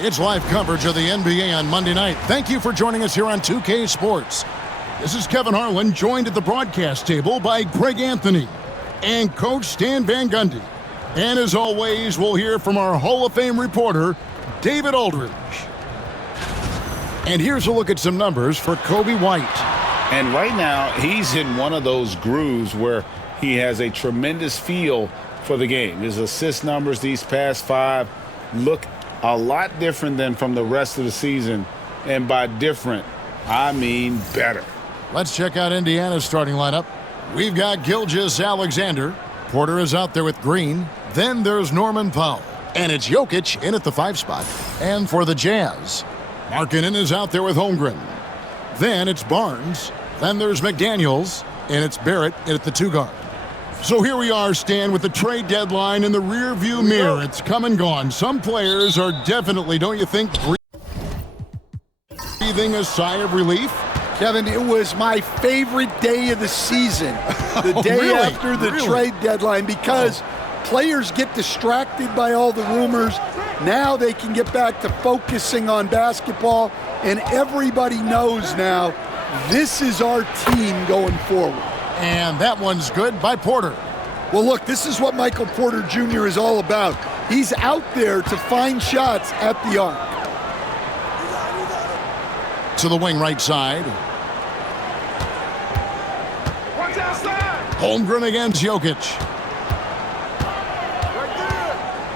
It's live coverage of the NBA on Monday night. Thank you for joining us here on 2K Sports. This is Kevin Harlan, joined at the broadcast table by Greg Anthony and Coach Stan Van Gundy. And as always, we'll hear from our Hall of Fame reporter, David Aldridge. And here's a look at some numbers for Kobe White. And right now, he's in one of those grooves where he has a tremendous feel for the game. His assist numbers these past 5 look a lot different than from the rest of the season. And by different, I mean better. Let's check out Indiana's starting lineup. We've got Gilgeous-Alexander. Porter is out there with Green. Then there's Norman Powell. And it's Jokic in at the 5 spot. And for the Jazz, Markkanen is out there with Holmgren. Then it's Barnes. Then there's McDaniels. And it's Barrett in at the 2 guard. So here we are, Stan, with the trade deadline in the rear-view mirror. It's come and gone. Some players are definitely, don't you think, breathing a sigh of relief? Kevin, it was my favorite day of the season, the day after the trade deadline, because players get distracted by all the rumors. Now they can get back to focusing on basketball, and everybody knows now this is our team going forward. And that one's good by Porter. Well, look, this is what Michael Porter Jr. is all about. He's out there to find shots at the arc. To the wing right side. Holmgren against Jokic.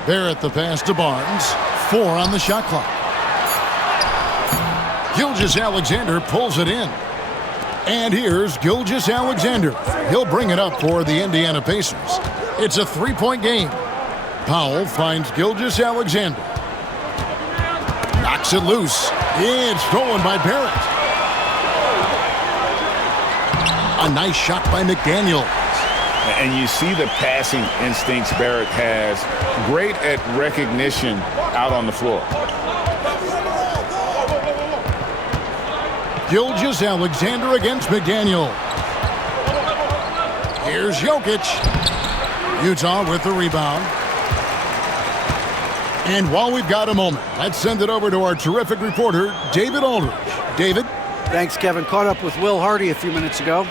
Barrett the pass to Barnes. 4 on the shot clock. Gilgeous-Alexander pulls it in. And here's Gilgeous-Alexander. He'll bring it up for the Indiana Pacers. It's a 3-point game. Powell finds Gilgeous-Alexander. Knocks it loose. It's stolen by Barrett. A nice shot by McDaniels. And you see the passing instincts Barrett has. Great at recognition out on the floor. Gilgeous-Alexander against McDaniel. Here's Jokic. Utah with the rebound. And while we've got a moment, let's send it over to our terrific reporter, David Aldridge. David? Thanks, Kevin. Caught up with Will Hardy a few minutes ago.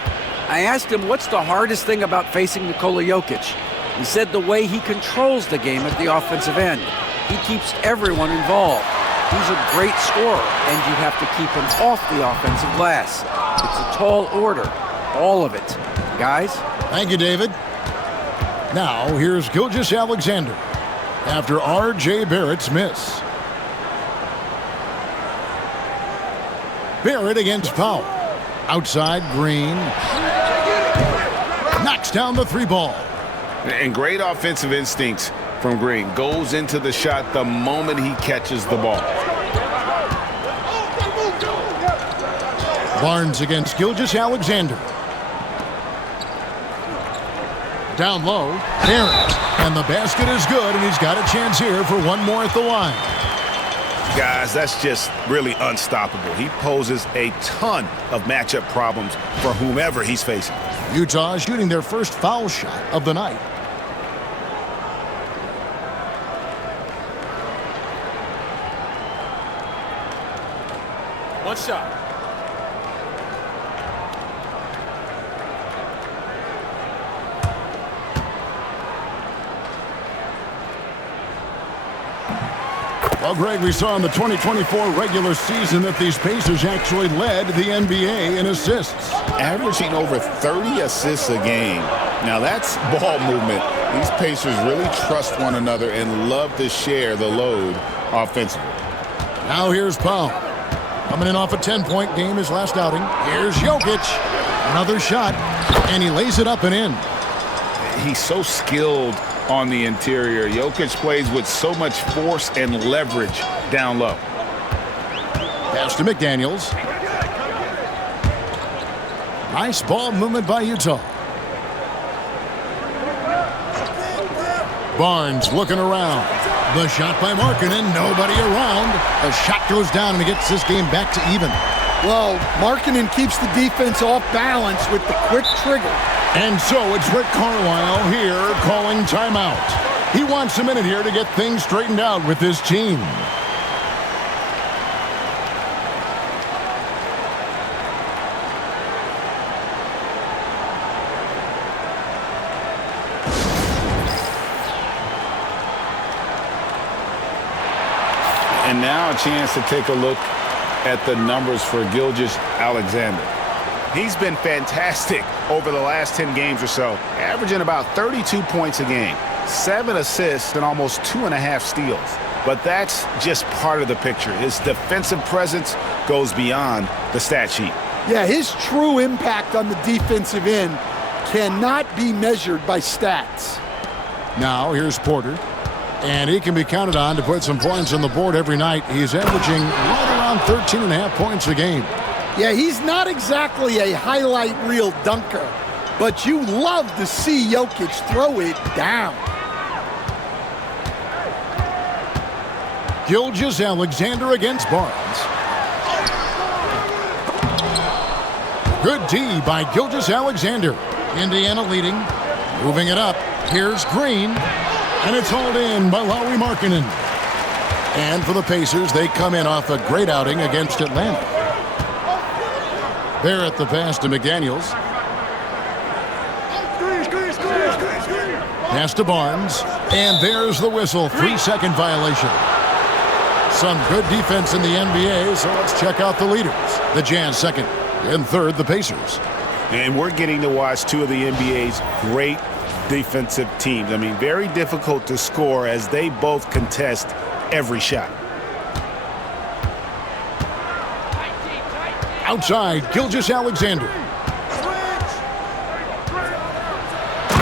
I asked him what's the hardest thing about facing Nikola Jokic. He said the way he controls the game at the offensive end. He keeps everyone involved. He's a great scorer, and you have to keep him off the offensive glass. It's a tall order, all of it. Guys? Thank you, David. Now, here's Gilgeous-Alexander after R.J. Barrett's miss. Barrett against Powell. Outside, Green. Knocks down the 3 ball. And great offensive instincts from Green. Goes into the shot the moment he catches the ball. Barnes against Gilgeous-Alexander. Down low, Barrett. And the basket is good, and he's got a chance here for one more at the line. Guys, that's just really unstoppable. He poses a ton of matchup problems for whomever he's facing. Utah shooting their first foul shot of the night. One shot. Well, Greg, we saw in the 2024 regular season that these Pacers actually led the NBA in assists. Averaging over 30 assists a game. Now that's ball movement. These Pacers really trust one another and love to share the load offensively. Now here's Powell. Coming in off a 10-point game his last outing. Here's Jokic. Another shot, and he lays it up and in. He's so skilled on the interior. Jokic plays with so much force and leverage down low. Pass to McDaniels. Nice ball movement by Utah. Barnes looking around. The shot by Markkanen, nobody around. The shot goes down and it gets this game back to even. Well, Markkanen keeps the defense off balance with the quick trigger. And so it's Rick Carlisle here calling timeout. He wants a minute here to get things straightened out with his team. And now a chance to take a look at the numbers for Gilgeous-Alexander. He's been fantastic over the last 10 games or so, averaging about 32 points a game, 7 assists, and almost 2.5 steals. But that's just part of the picture. His defensive presence goes beyond the stat sheet. Yeah, his true impact on the defensive end cannot be measured by stats. Now here's Porter. And he can be counted on to put some points on the board every night. He's averaging right around 13.5 points a game. Yeah, he's not exactly a highlight reel dunker, but you love to see Jokic throw it down. Gilgeous-Alexander against Barnes. Good D by Gilgeous-Alexander. Indiana leading. Moving it up. Here's Green. And it's hauled in by Lauri Markkanen. And for the Pacers, they come in off a great outing against Atlanta. Barrett the pass to McDaniels. Pass to Barnes. And there's the whistle. 3-second violation. Some good defense in the NBA, so let's check out the leaders. The Jazz second, and third, the Pacers. And we're getting to watch two of the NBA's great defensive teams. I mean, very difficult to score as they both contest every shot. Outside, Gilgeous-Alexander.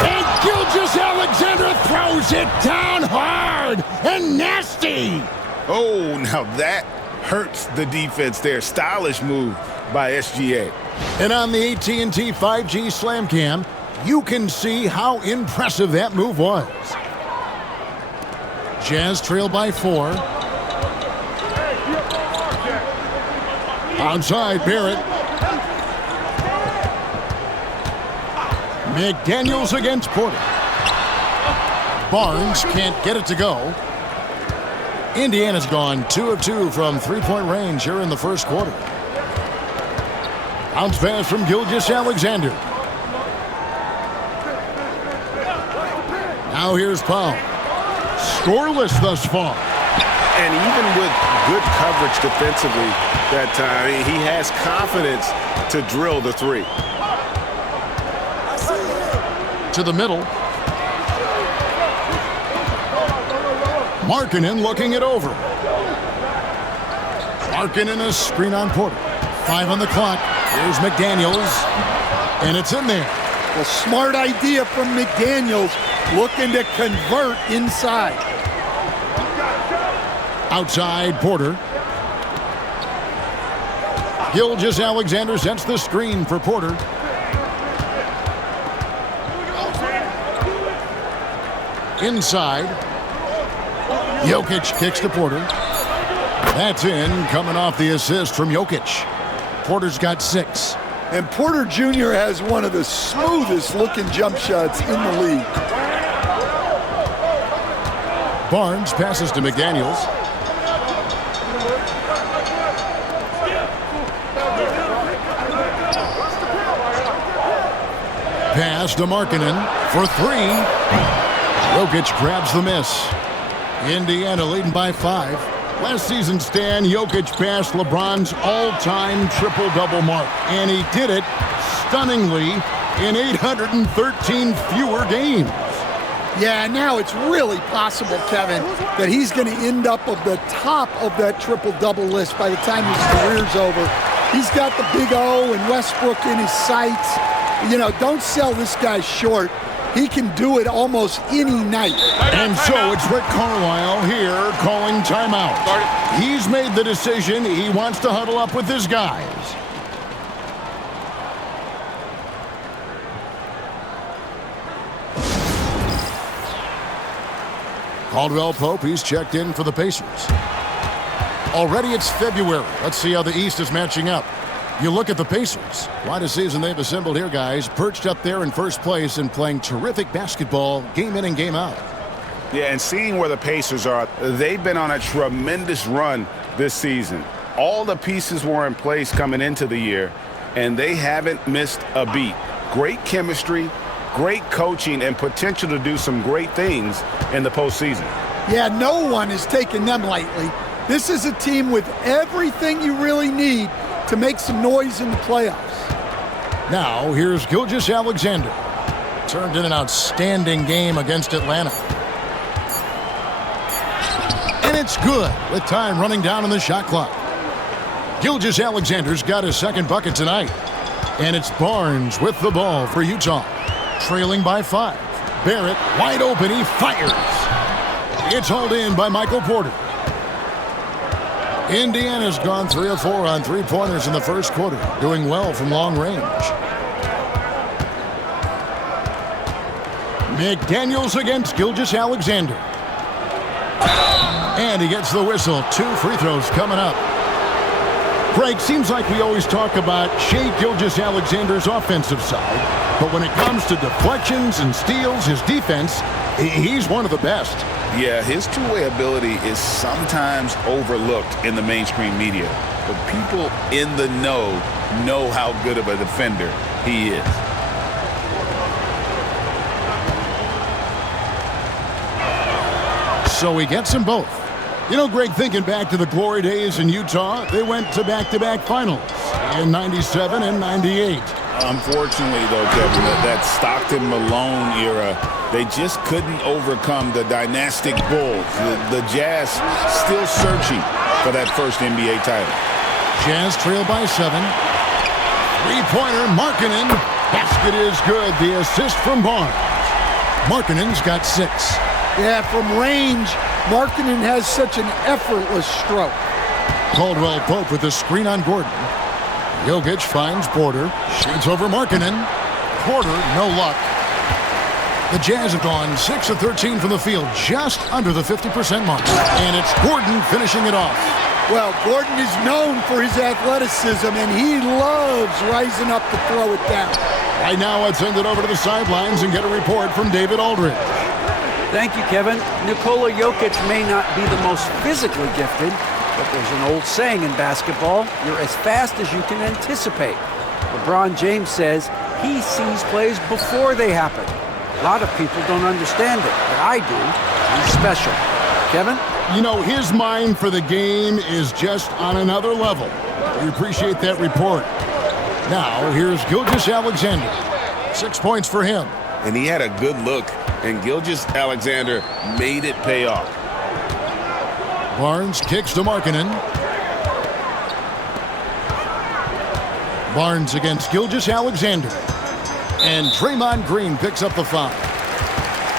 And Gilgeous-Alexander throws it down hard and nasty. Oh, now that hurts the defense there. Stylish move by SGA. And on the AT&T 5G Slam Cam, you can see how impressive that move was. Jazz trail by 4. Outside, Barrett. McDaniels against Porter. Barnes can't get it to go. Indiana's gone 2 of 2 from three-point range here in the first quarter. Bounce pass from Gilgeous-Alexander. Now here's Powell. Scoreless thus far. And even with good coverage defensively that time, he has confidence to drill the three. To the middle. Markkanen looking it over. Markkanen a screen on Porter. 5 on the clock. Here's McDaniels. And it's in there. A smart idea from McDaniels, looking to convert inside. Outside, Porter. Gilgeous-Alexander sets the screen for Porter. Inside. Jokic kicks to Porter. That's in, coming off the assist from Jokic. Porter's got 6. And Porter Jr. has one of the smoothest looking jump shots in the league. Barnes passes to McDaniels. Pass to Markkanen for 3. Jokic grabs the miss. Indiana leading by 5. Last season, Stan, Jokic passed LeBron's all-time triple-double mark, and he did it stunningly in 813 fewer games. Yeah, now it's really possible, Kevin, that he's going to end up at the top of that triple-double list by the time his career's over. He's got the big O and Westbrook in his sights. You know, don't sell this guy short. He can do it almost any night. And so it's Rick Carlisle here calling timeout. He's made the decision. He wants to huddle up with his guys. Caldwell Pope, he's checked in for the Pacers. Already it's February. Let's see how the East is matching up. You look at the Pacers. Quite a season they've assembled here, guys. Perched up there in first place and playing terrific basketball game in and game out. Yeah, and seeing where the Pacers are, they've been on a tremendous run this season. All the pieces were in place coming into the year, and they haven't missed a beat. Great chemistry, great coaching, and potential to do some great things in the postseason. Yeah, no one is taking them lightly. This is a team with everything you really need to make some noise in the playoffs. Now, here's Gilgeous-Alexander. Turned in an outstanding game against Atlanta. And it's good with time running down on the shot clock. Gilgeous-Alexander's got his second bucket tonight. And it's Barnes with the ball for Utah. Trailing by 5. Barrett wide open. He fires. It's hauled in by Michael Porter. Indiana's gone 3 of 4 on three-pointers in the first quarter, doing well from long range. McDaniels against Gilgeous-Alexander. And he gets the whistle. 2 free throws coming up. Greg, seems like we always talk about Shai Gilgeous-Alexander's offensive side, but when it comes to deflections and steals, his defense, he's one of the best. Yeah, his two-way ability is sometimes overlooked in the mainstream media, but people in the know how good of a defender he is. So he gets them both. You know, Greg, thinking back to the glory days in Utah, they went to back-to-back finals in 97 and 98. Unfortunately, though, Kevin, that Stockton-Malone era, they just couldn't overcome the dynastic Bulls. The Jazz still searching for that first NBA title. Jazz trail by 7. Three-pointer, Markkanen. Basket is good. The assist from Barnes. Markkanen's got 6. Yeah, from range, Markkanen has such an effortless stroke. Caldwell Pope with the screen on Gordon. Jokic finds Porter. Shoots over Markkanen. Porter, no luck. The Jazz have gone 6 of 13 from the field, just under the 50% mark. And it's Gordon finishing it off. Well, Gordon is known for his athleticism, and he loves rising up to throw it down. Right now, let's send it over to the sidelines and get a report from David Aldridge. Thank you, Kevin. Nikola Jokic may not be the most physically gifted, but there's an old saying in basketball, you're as fast as you can anticipate. LeBron James says he sees plays before they happen. A lot of people don't understand it, but I do. He's special. Kevin? You know, his mind for the game is just on another level. We appreciate that report. Now, here's Gilgeous-Alexander. 6 points for him. And he had a good look, and Gilgeous-Alexander made it pay off. Barnes kicks to Markkanen. Barnes against Gilgeous-Alexander. And Draymond Green picks up the foul.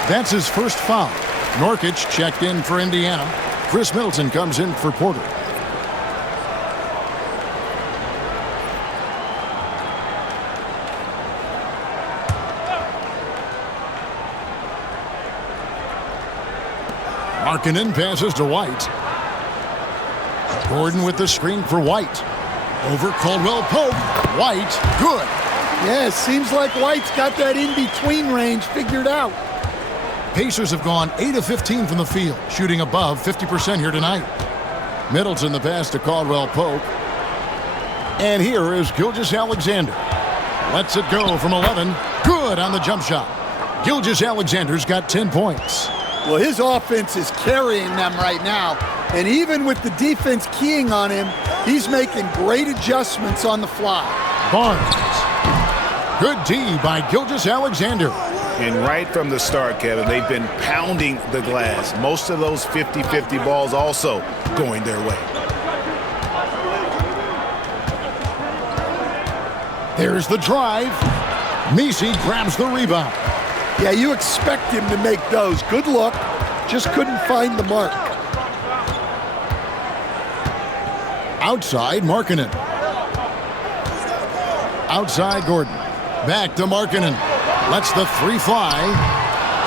That's his first foul. Nurkic checked in for Indiana. Chris Middleton comes in for Porter. Markkanen passes to White. Gordon with the screen for White. Over Caldwell Pope. White, good. Yeah, seems like White's got that in-between range figured out. Pacers have gone 8 of 15 from the field, shooting above 50% here tonight. Middleton the pass to Caldwell Pope. And here is Gilgeous-Alexander. Lets it go from 11. Good on the jump shot. Gilgeous-Alexander's got 10 points. Well, his offense is carrying them right now. And even with the defense keying on him, he's making great adjustments on the fly. Barnes. Good D by Gilgeous-Alexander. And right from the start, Kevin, they've been pounding the glass. Most of those 50-50 balls also going their way. There's the drive. Messi grabs the rebound. Yeah, you expect him to make those. Good luck. Just couldn't find the mark. Outside, Markkanen. Outside, Gordon. Back to Markkanen. Lets the 3 fly.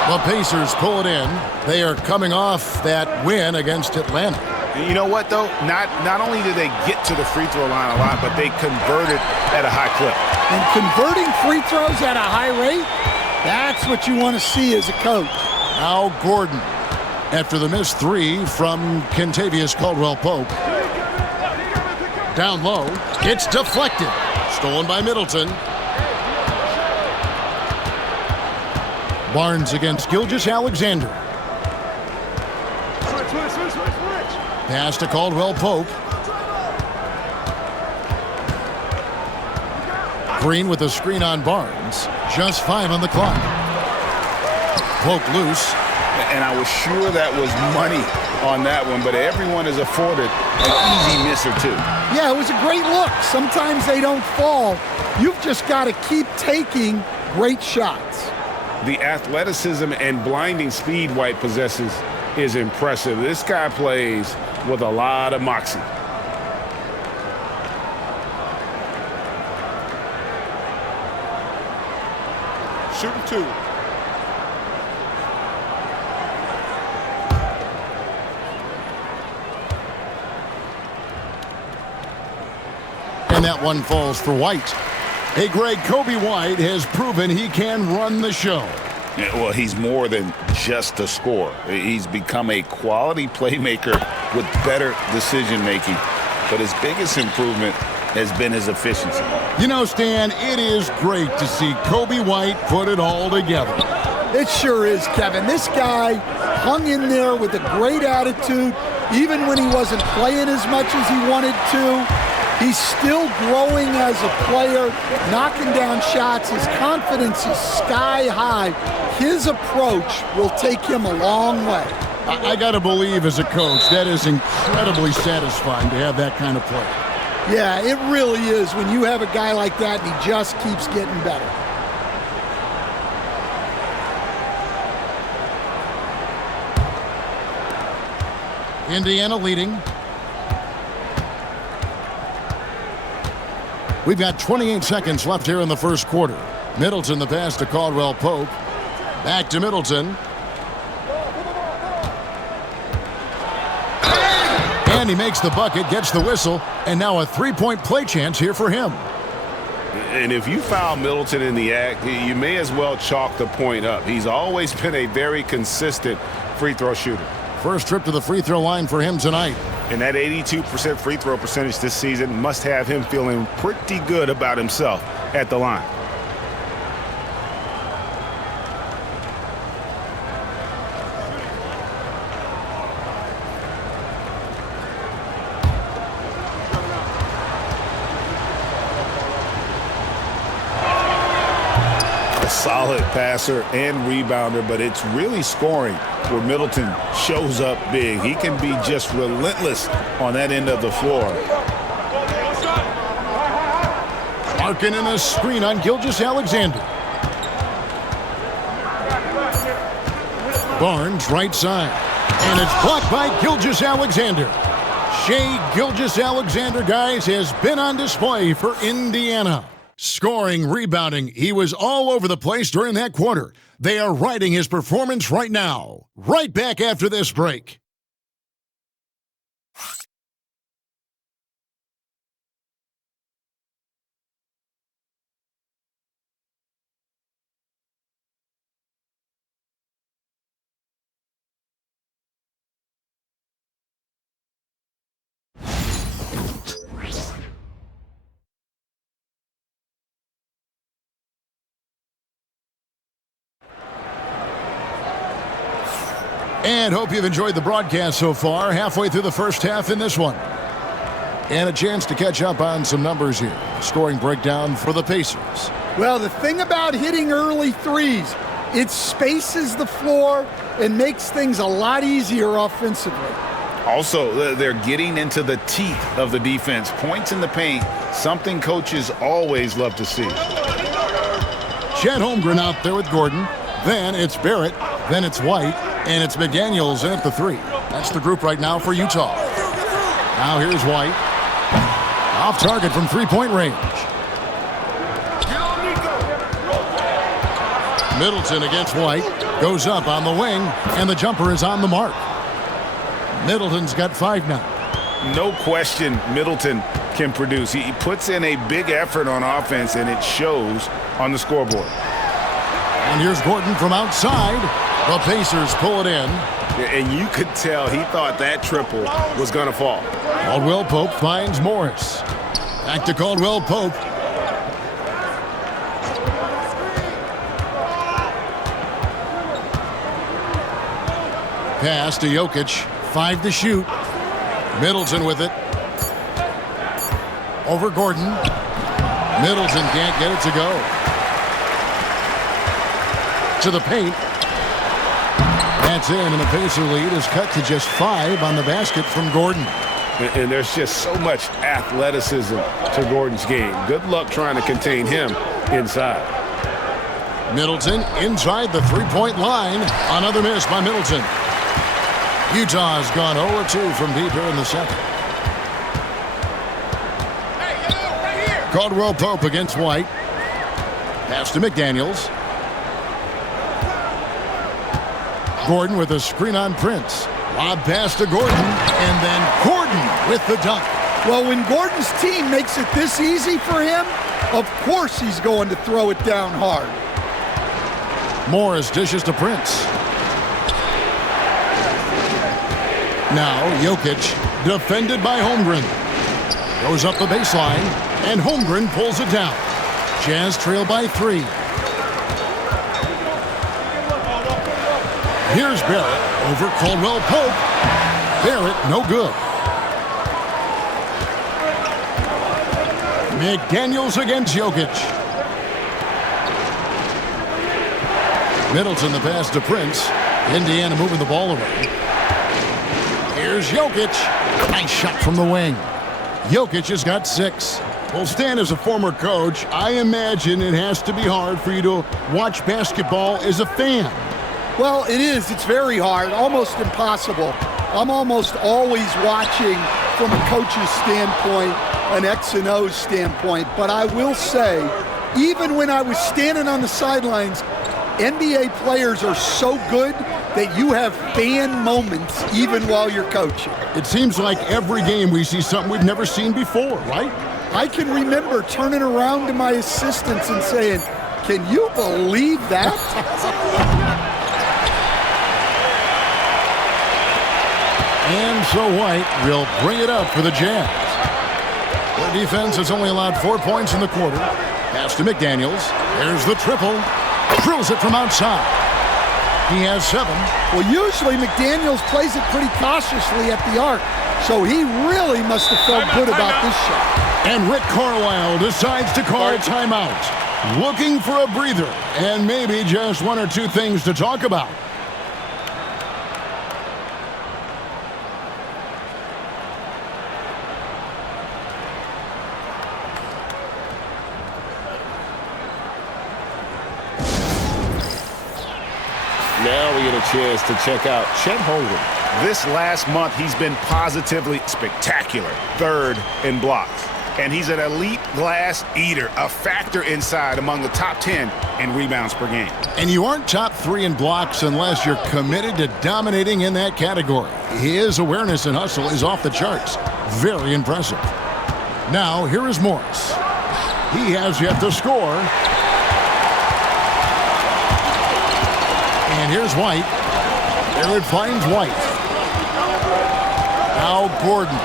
The Pacers pull it in. They are coming off that win against Atlanta. You know what, though? Not only did they get to the free throw line a lot, but they converted at a high clip. And converting free throws at a high rate, that's what you want to see as a coach. Now Gordon. After the missed 3 from Kentavious Caldwell-Pope. Down low. It's deflected. Stolen by Middleton. Barnes against Gilgeous-Alexander. Pass to Caldwell Pope. Green with a screen on Barnes. Just 5 on the clock. Pope loose. And I was sure that was money on that one, but everyone is afforded an easy miss or two. Yeah, it was a great look. Sometimes they don't fall. You've just got to keep taking great shots. The athleticism and blinding speed White possesses is impressive. This guy plays with a lot of moxie. Shooting 2. And that one falls for White. Hey, Greg, Kobe White has proven he can run the show. Yeah, well, he's more than just a scorer. He's become a quality playmaker with better decision-making. But his biggest improvement has been his efficiency. You know, Stan, it is great to see Kobe White put it all together. It sure is, Kevin. This guy hung in there with a great attitude, even when he wasn't playing as much as he wanted to. He's still growing as a player, knocking down shots. His confidence is sky high. His approach will take him a long way. I got to believe as a coach, that is incredibly satisfying to have that kind of play. Yeah, it really is when you have a guy like that and he just keeps getting better. Indiana leading. We've got 28 seconds left here in the first quarter. Middleton the pass to Caldwell Pope. Back to Middleton. And he makes the bucket, gets the whistle, and now a three-point play chance here for him. And if you foul Middleton in the act, you may as well chalk the point up. He's always been a very consistent free throw shooter. First trip to the free throw line for him tonight. And that 82% free throw percentage this season must have him feeling pretty good about himself at the line. A solid passer and rebounder, but it's really scoring where Middleton shows up big. He can be just relentless on that end of the floor. Larkin in a screen on Gilgeous-Alexander. Barnes right side. And it's blocked by Gilgeous-Alexander. Shai Gilgeous-Alexander, guys, has been on display for Indiana. Scoring, rebounding, he was all over the place during that quarter. They are riding his performance right now. Right back after this break. And hope you've enjoyed the broadcast so far. Halfway through the first half in this one. And a chance to catch up on some numbers here. Scoring breakdown for the Pacers. Well, the thing about hitting early threes, it spaces the floor and makes things a lot easier offensively. Also, they're getting into the teeth of the defense. Points in the paint, something coaches always love to see. Chet Holmgren out there with Gordon. Then it's Barrett. Then it's White. And it's McDaniels in at the three. That's the group right now for Utah. Now here's White. Off target from three-point range. Middleton against White. Goes up on the wing. And the jumper is on the mark. Middleton's got 5 now. No question Middleton can produce. He puts in a big effort on offense, and it shows on the scoreboard. And here's Gordon from outside. The Pacers pull it in. And you could tell he thought that triple was going to fall. Caldwell Pope finds Morris. Back to Caldwell Pope. Pass to Jokic. 5 to shoot. Middleton with it. Over Gordon. Middleton can't get it to go. To the paint. That's in, and the Pacer lead is cut to just 5 on the basket from Gordon. And there's just so much athleticism to Gordon's game. Good luck trying to contain him inside. Middleton inside the three-point line. Another miss by Middleton. Utah has gone 0-2 from deep here in the second. Caldwell Pope against White. Pass to McDaniels. Gordon with a screen on Prince. Lob pass to Gordon, and then Gordon with the dunk. Well, when Gordon's team makes it this easy for him, of course he's going to throw it down hard. Morris dishes to Prince. Now Jokic, defended by Holmgren. Goes up the baseline, and Holmgren pulls it down. Jazz trail by 3. Here's Barrett over Caldwell Pope. Barrett, no good. McDaniels against Jokic. Middleton the pass to Prince. Indiana moving the ball away. Here's Jokic. Nice shot from the wing. Jokic has got 6. Well, Stan, as a former coach, I imagine it has to be hard for you to watch basketball as a fan. Well, it is. It's very hard, almost impossible. I'm almost always watching from a coach's standpoint, an X and O standpoint. But I will say, even when I was standing on the sidelines, NBA players are so good that you have fan moments even while you're coaching. It seems like every game we see something we've never seen before, right? I can remember turning around to my assistants and saying, "Can you believe that?" And so White will bring it up for the Jazz. Their defense has only allowed 4 points in the quarter. Pass to McDaniels. There's the triple. Drills it from outside. He has 7. Well, usually McDaniels plays it pretty cautiously at the arc, so he really must have felt good about this shot. And Rick Carlisle decides to call timeout. Looking for a breather and maybe just 1 or 2 things to talk about. Now we get a chance to check out Chet Holmgren. This last month, he's been positively spectacular. 3rd in blocks. And he's an elite glass eater, a factor inside among the top 10 in rebounds per game. And you aren't top 3 in blocks unless you're committed to dominating in that category. His awareness and hustle is off the charts. Very impressive. Now, here is Morris. He has yet to score. And here's White. Barrett finds White. Now Gordon.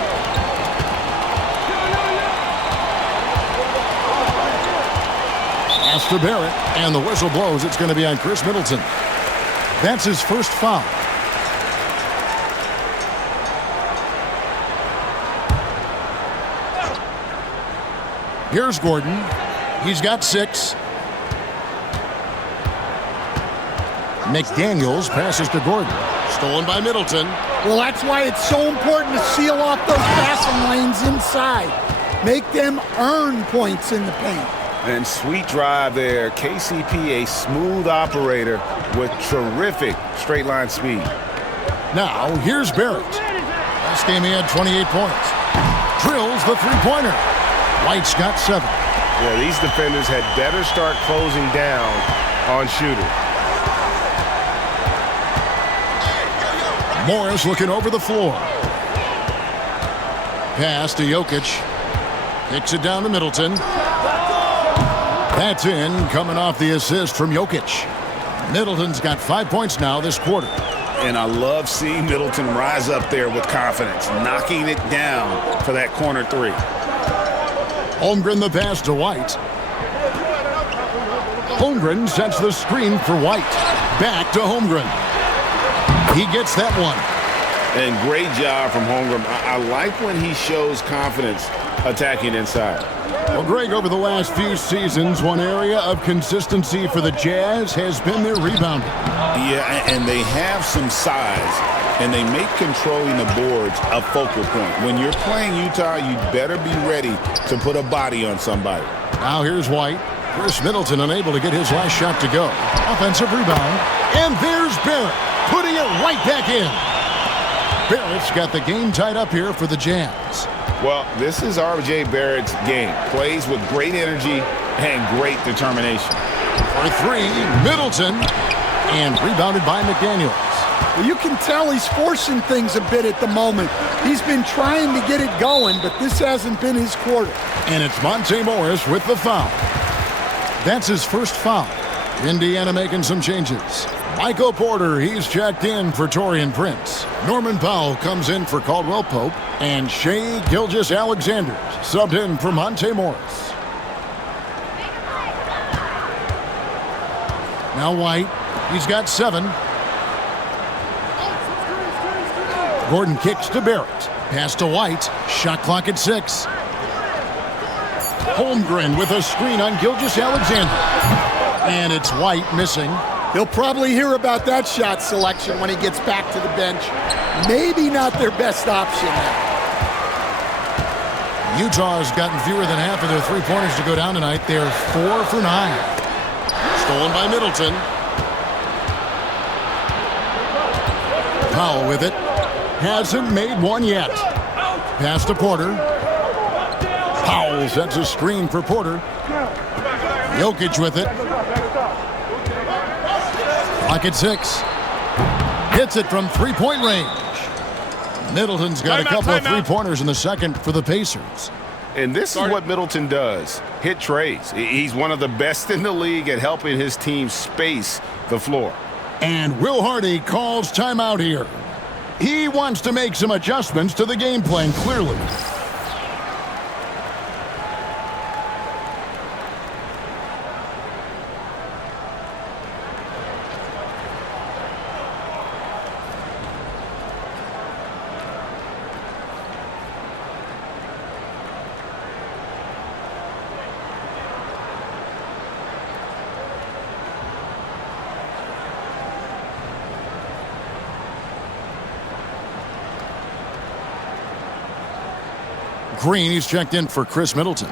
Pass to Barrett, and the whistle blows. It's going to be on Chris Middleton. That's his first foul. Here's Gordon. He's got 6. McDaniels passes to Gordon. Stolen by Middleton. Well, that's why it's so important to seal off those passing lanes inside. Make them earn points in the paint. And sweet drive there. KCP, a smooth operator with terrific straight line speed. Now, here's Barrett. Last game he had 28 points. Drills the three-pointer. White's got 7. Yeah, these defenders had better start closing down on shooters. Morris looking over the floor. Pass to Jokic. Kicks it down to Middleton. That's in, coming off the assist from Jokic. Middleton's got 5 points now this quarter. And I love seeing Middleton rise up there with confidence, knocking it down for that corner 3. Holmgren the pass to White. Holmgren sets the screen for White. Back to Holmgren. He gets that one. And great job from Holmgren. I like when he shows confidence attacking inside. Well, Greg, over the last few seasons, one area of consistency for the Jazz has been their rebounding. Yeah, and they have some size, and they make controlling the boards a focal point. When you're playing Utah, you better be ready to put a body on somebody. Now here's White. Chris Middleton unable to get his last shot to go. Offensive rebound. And there's Barrett putting it right back in. Barrett's got the game tied up here for the Jazz. Well, this is R.J. Barrett's game. Plays with great energy and great determination. For three, Middleton. And rebounded by McDaniels. Well, you can tell he's forcing things a bit at the moment. He's been trying to get it going, but this hasn't been his quarter. And it's Monte Morris with the foul. That's his first foul. Indiana making some changes. Michael Porter, he's checked in for Taurean Prince. Norman Powell comes in for Caldwell Pope. And Shai Gilgeous-Alexander subbed in for Monte Morris. Now White, he's got 7. Gordon kicks to Barrett. Pass to White. Shot clock at 6. Holmgren with a screen on Gilgeous-Alexander. And it's White missing. He'll probably hear about that shot selection when he gets back to the bench. Maybe not their best option now. Utah has gotten fewer than half of their three-pointers to go down tonight. They're 4 for 9. Stolen by Middleton. Powell with it. Hasn't made one yet. Pass to Porter. Powell sets a screen for Porter. Jokic with it. Clock at 6. Hits it from three-point range. Middleton's got a couple of three-pointers in the second for the Pacers. And this is what Middleton does. Hit trays. He's one of the best in the league at helping his team space the floor. And Will Hardy calls timeout here. He wants to make some adjustments to the game plan, clearly. Green, he's checked in for Chris Middleton.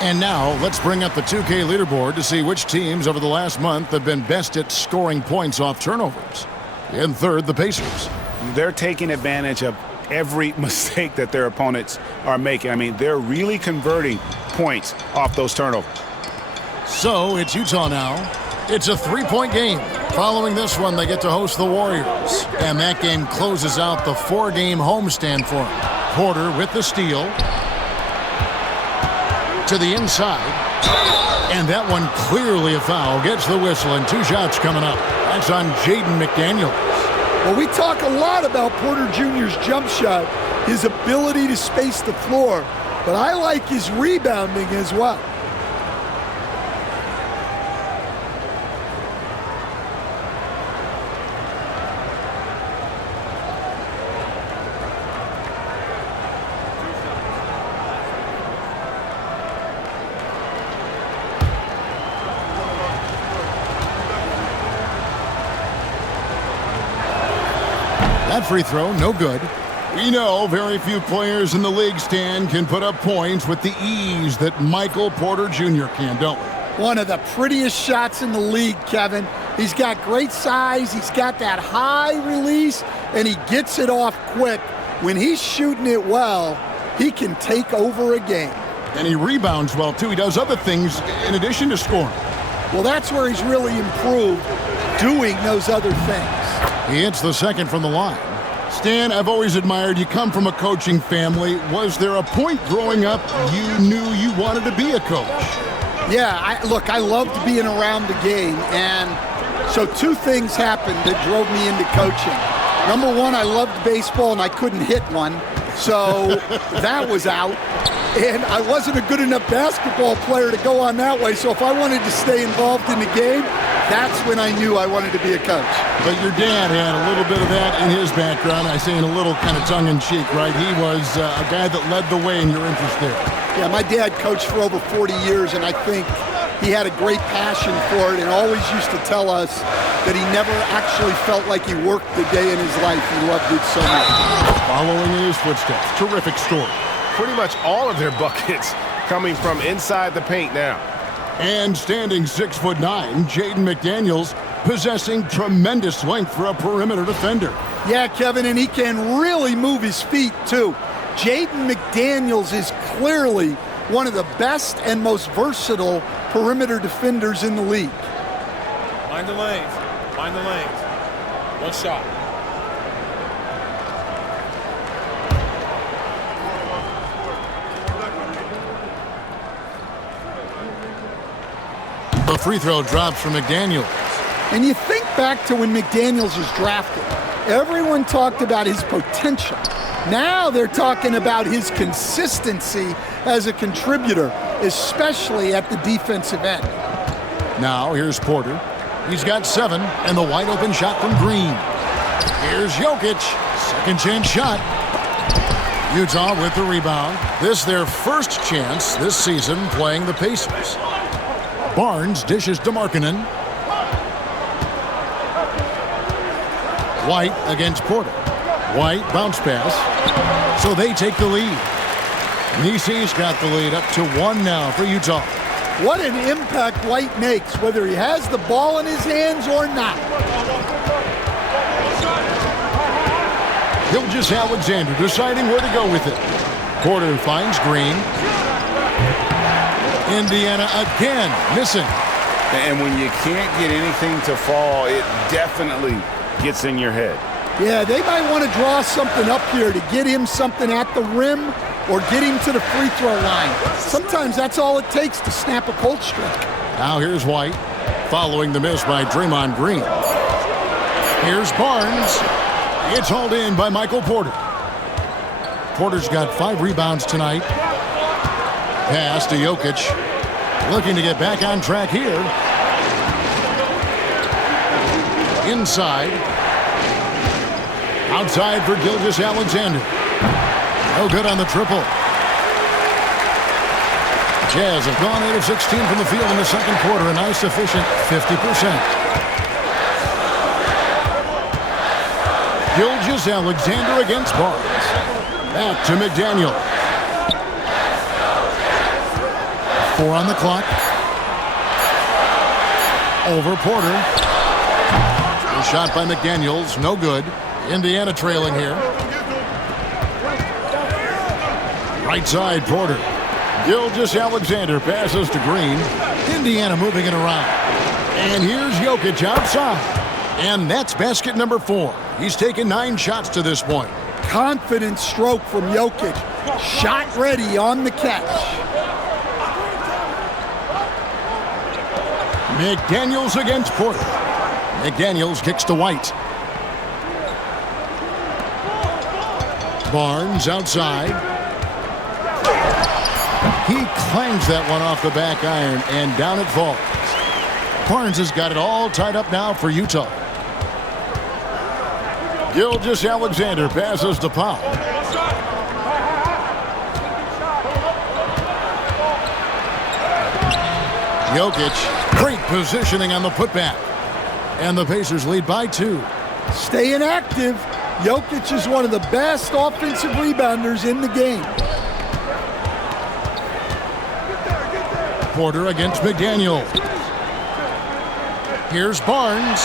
And now let's bring up the 2K leaderboard to see which teams over the last month have been best at scoring points off turnovers. In third, the Pacers. They're taking advantage of every mistake that their opponents are making. I mean, they're really converting points off those turnovers. So it's Utah now. It's a 3-point game. Following this one, they get to host the Warriors. And that game closes out the 4-game homestand for them. Porter with the steal. To the inside. And that one clearly a foul. Gets the whistle and 2 shots coming up. That's on Jaden McDaniels. Well, we talk a lot about Porter Jr.'s jump shot, his ability to space the floor, but I like his rebounding as well. That free throw, no good. We know very few players in the league, Stan, can put up points with the ease that Michael Porter Jr. can, don't we? One of the prettiest shots in the league, Kevin. He's got great size, he's got that high release, and he gets it off quick. When he's shooting it well, he can take over a game. And he rebounds well, too. He does other things in addition to scoring. Well, that's where he's really improved, doing those other things. He hits the second from the line. Stan, I've always admired you come from a coaching family. Was there a point growing up you knew you wanted to be a coach? Yeah, I loved being around the game, and so 2 things happened that drove me into coaching. Number 1, I loved baseball, and I couldn't hit one, so that was out. And I wasn't a good enough basketball player to go on that way, so if I wanted to stay involved in the game, that's when I knew I wanted to be a coach. But your dad had a little bit of that in his background. I say in a little kind of tongue-in-cheek, right? He was a guy that led the way in your interest there. Yeah, my dad coached for over 40 years, and I think he had a great passion for it and always used to tell us that he never actually felt like he worked the day in his life. He loved it so much. Following in his footsteps, terrific story. Pretty much all of their buckets coming from inside the paint now. And standing 6'9", Jaden McDaniels possessing tremendous length for a perimeter defender. Yeah, Kevin, and he can really move his feet, too. Jaden McDaniels is clearly one of the best and most versatile perimeter defenders in the league. Mind the lanes. Mind the lanes. One shot. The free throw drops from McDaniels. And you think back to when McDaniels was drafted. Everyone talked about his potential. Now they're talking about his consistency as a contributor, especially at the defensive end. Now here's Porter. He's got 7, and the wide open shot from Green. Here's Jokic. Second chance shot. Utah with the rebound. This their first chance this season playing the Pacers. Barnes dishes to Markkanen. White against Porter. White bounce pass. So they take the lead. Nisi's got the lead up to 1 now for Utah. What an impact White makes, whether he has the ball in his hands or not. Gilgeous-Alexander deciding where to go with it. Porter finds Green. Indiana again missing. And when you can't get anything to fall, it definitely gets in your head. Yeah, they might want to draw something up here to get him something at the rim or get him to the free throw line. Sometimes that's all it takes to snap a cold streak. Now here's White, following the miss by Draymond Green. Here's Barnes. It's hauled in by Michael Porter. Porter's got 5 rebounds tonight. Pass to Jokic. Looking to get back on track here. Inside. Outside for Gilgeous-Alexander. No good on the triple. Jazz have gone 8 of 16 from the field in the second quarter, a nice efficient 50%. Gilgeous-Alexander against Barnes. Back to McDaniel. 4 on the clock. Over Porter. A shot by McDaniels, no good. Indiana trailing here. Right side, Porter. Gilgeous-Alexander passes to Green. Indiana moving it around. And here's Jokic outside. And that's basket number 4. He's taken 9 shots to this point. Confident stroke from Jokic. Shot ready on the catch. McDaniels against Porter. McDaniels kicks to White. Barnes outside. He clangs that one off the back iron, and down it falls. Barnes has got it all tied up now for Utah. Gilgeous-Alexander passes to Powell. Jokic, great positioning on the putback. And the Pacers lead by 2. Staying active. Jokic is one of the best offensive rebounders in the game. Porter against McDaniel. Here's Barnes.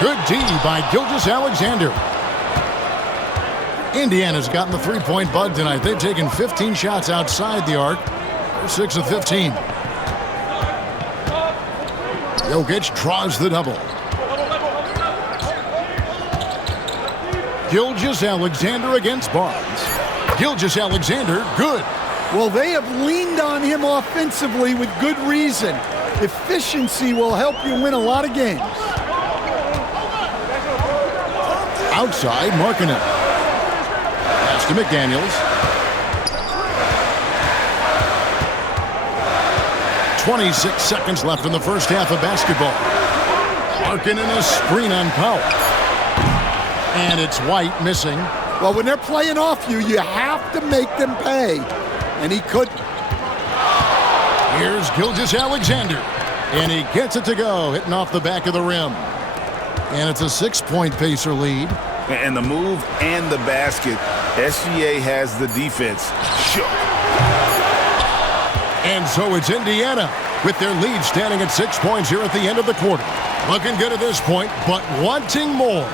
Good D by Gilgeous-Alexander. Indiana's gotten the three-point bug tonight. They've taken 15 shots outside the arc. They're 6 of 15. Jokic draws the double. Gilgeous-Alexander against Barnes. Gilgeous-Alexander, good. Well, they have leaned on him offensively with good reason. Efficiency will help you win a lot of games. Outside, Markkanen. Pass to McDaniels. 26 seconds left in the first half of basketball. Larkin in a screen on Powell. And it's White missing. Well, when they're playing off you, you have to make them pay. And he couldn't. Here's Gilgeous-Alexander. And he gets it to go, hitting off the back of the rim. And it's a 6-point Pacer lead. And the move and the basket, SGA has the defense shook. And so it's Indiana with their lead standing at 6 points here at the end of the quarter. Looking good at this point, but wanting more.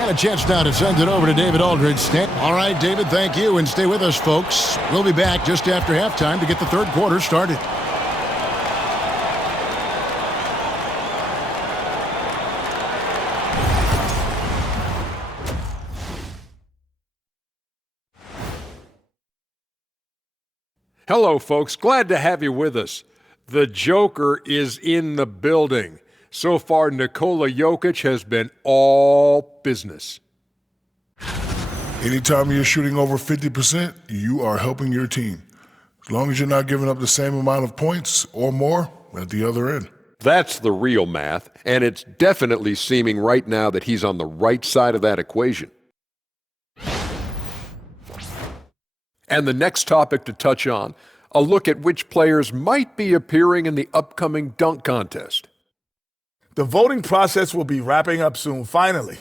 And a chance now to send it over to David Aldridge. All right, David, thank you, and stay with us, folks. We'll be back just after halftime to get the third quarter started. Hello, folks. Glad to have you with us. The Joker is in the building. So far, Nikola Jokic has been all business. Anytime you're shooting over 50%, you are helping your team. As long as you're not giving up the same amount of points or more at the other end. That's the real math, and it's definitely seeming right now that he's on the right side of that equation. And the next topic to touch on, a look at which players might be appearing in the upcoming dunk contest. The voting process will be wrapping up soon. Finally.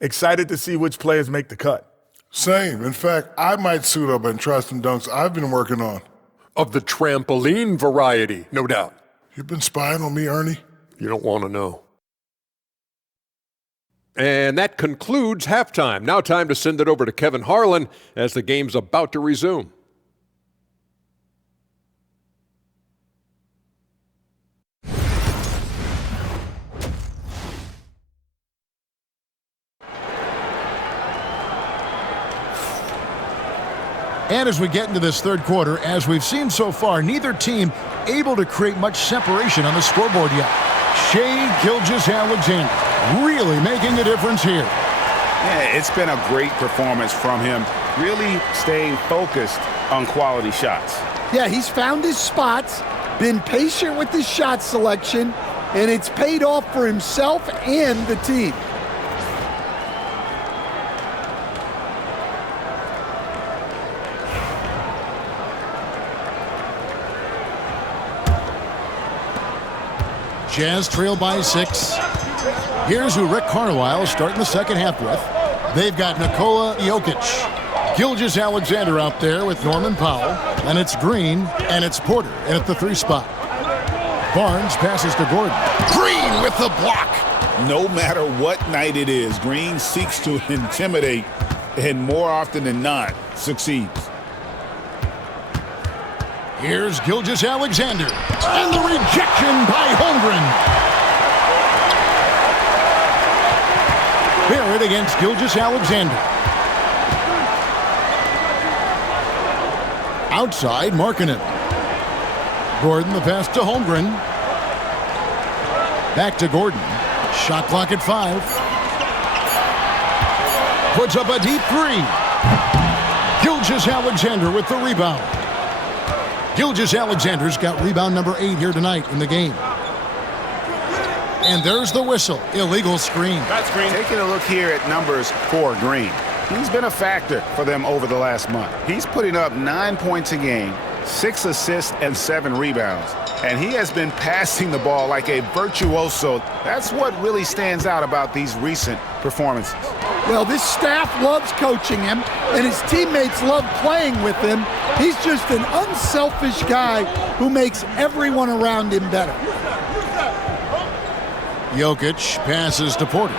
Excited to see which players make the cut. Same. In fact, I might suit up and try some dunks I've been working on. Of the trampoline variety, no doubt. You've been spying on me, Ernie? You don't want to know. And that concludes halftime. Now time to send it over to Kevin Harlan as the game's about to resume. And as we get into this third quarter, as we've seen so far, neither team able to create much separation on the scoreboard yet. Shai Gilgeous-Alexander really making a difference here. Yeah, it's been a great performance from him, really staying focused on quality shots. Yeah, he's found his spots, been patient with his shot selection, and it's paid off for himself and the team. Jazz trail by 6. Here's who Rick Carlisle starting the second half with. They've got Nikola Jokic, Gilgeous-Alexander out there with Norman Powell, and it's Green, and it's Porter in at the 3 spot. Barnes passes to Gordon. Green with the block. No matter what night it is, Green seeks to intimidate and more often than not succeeds. Here's Gilgeous-Alexander, and the rejection by Holmgren. Barrett against Gilgeous-Alexander. Outside, Markkanen. Gordon, the pass to Holmgren. Back to Gordon. Shot clock at 5. Puts up a deep 3. Gilgeous-Alexander with the rebound. Gilgeous-Alexander's got rebound number 8 here tonight in the game. And there's the whistle. Illegal screen. That's Green. Taking a look here at numbers for Green. He's been a factor for them over the last month. He's putting up 9 points a game, 6 assists, and 7 rebounds. And he has been passing the ball like a virtuoso. That's what really stands out about these recent performances. Well, this staff loves coaching him, and his teammates love playing with him. He's just an unselfish guy who makes everyone around him better. Jokic passes to Porter.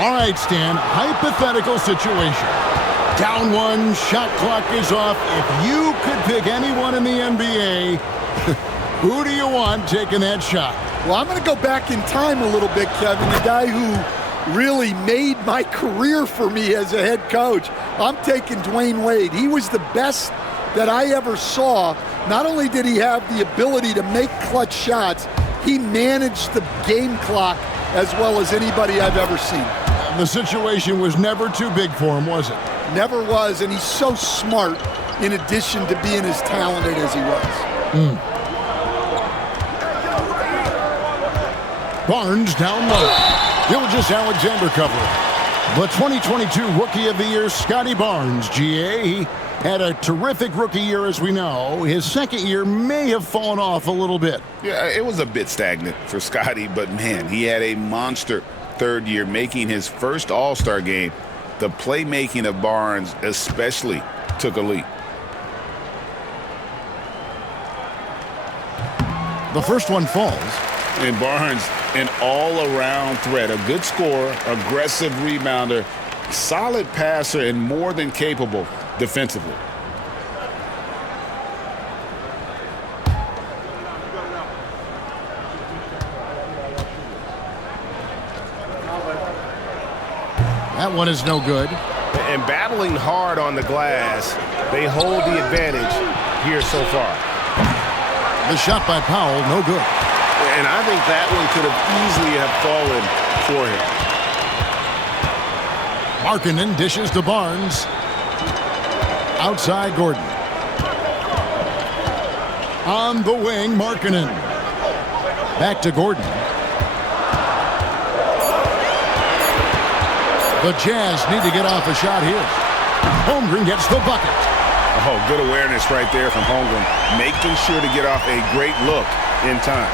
All right, Stan, hypothetical situation. Down 1, shot clock is off. If you could pick anyone in the NBA, who do you want taking that shot? Well, I'm going to go back in time a little bit, Kevin. The guy who really made my career for me as a head coach. I'm taking Dwayne Wade. He was the best that I ever saw. Not only did he have the ability to make clutch shots, he managed the game clock as well as anybody I've ever seen. The situation was never too big for him, was it? Never was, and he's so smart in addition to being as talented as he was. Barnes down low. Gilgeous Alexander covering. The 2022 Rookie of the Year, Scotty Barnes, GA. He had a terrific rookie year, as we know. His second year may have fallen off a little bit. Yeah, it was a bit stagnant for Scotty, but man, he had a monster third year, making his first All-Star game. The playmaking of Barnes especially took a leap. The first one falls. And Barnes, an all-around threat, a good scorer, aggressive rebounder, solid passer, and more than capable defensively. That one is no good. And battling hard on the glass, they hold the advantage here so far. The shot by Powell, no good. And I think that one could have easily have fallen for him. Markkanen dishes to Barnes. Outside Gordon. On the wing, Markkanen. Back to Gordon. The Jazz need to get off a shot here. Holmgren gets the bucket. Oh, good awareness right there from Holmgren, making sure to get off a great look in time.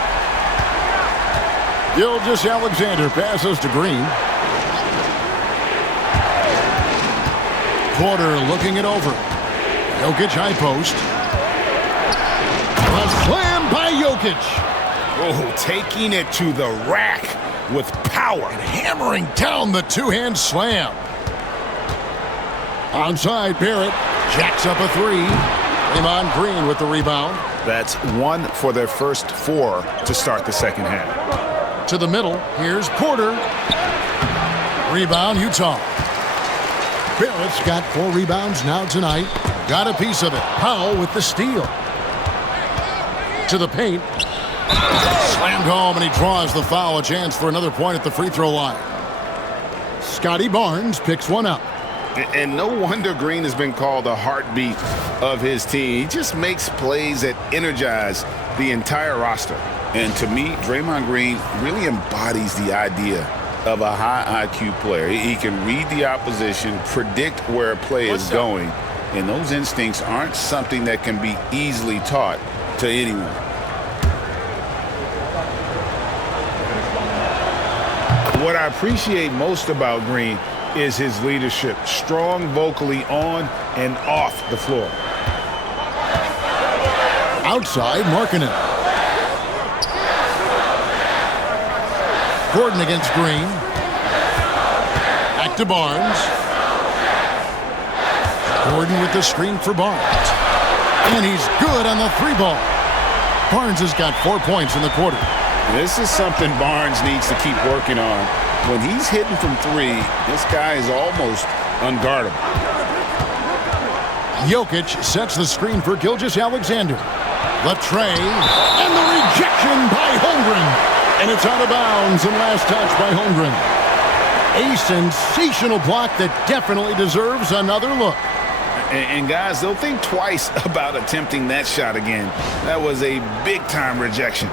Gilgeous Alexander passes to Green. Porter looking it over. Jokic high post. A slam by Jokic. Oh, taking it to the rack with power. And hammering down the two-hand slam. Onside, Barrett jacks up a three. Draymond Green with the rebound. That's one for their first four to start the second half. To the middle, here's Porter. Rebound, Utah. Barrett's got 4 rebounds now tonight. Got a piece of it. Powell with the steal. To the paint. Slammed home, and he draws the foul. A chance for another point at the free throw line. Scotty Barnes picks one up. And no wonder Green has been called the heartbeat of his team. He just makes plays that energize the entire roster. And to me, Draymond Green really embodies the idea of a high IQ player. He can read the opposition, predict where a play is going, and those instincts aren't something that can be easily taught to anyone. What I appreciate most about Green is his leadership, strong vocally on and off the floor. Outside, Markkanen. Gordon against Green. Back to Barnes. Gordon with the screen for Barnes. And he's good on the 3-ball. Barnes has got 4 points in the quarter. This is something Barnes needs to keep working on. When he's hitting from 3, this guy is almost unguardable. Jokic sets the screen for Gilgeous Alexander. The tray, and the rejection by Holmgren. And it's out of bounds, and last touch by Holmgren. A sensational block that definitely deserves another look. And guys, they'll think twice about attempting that shot again. That was a big-time rejection.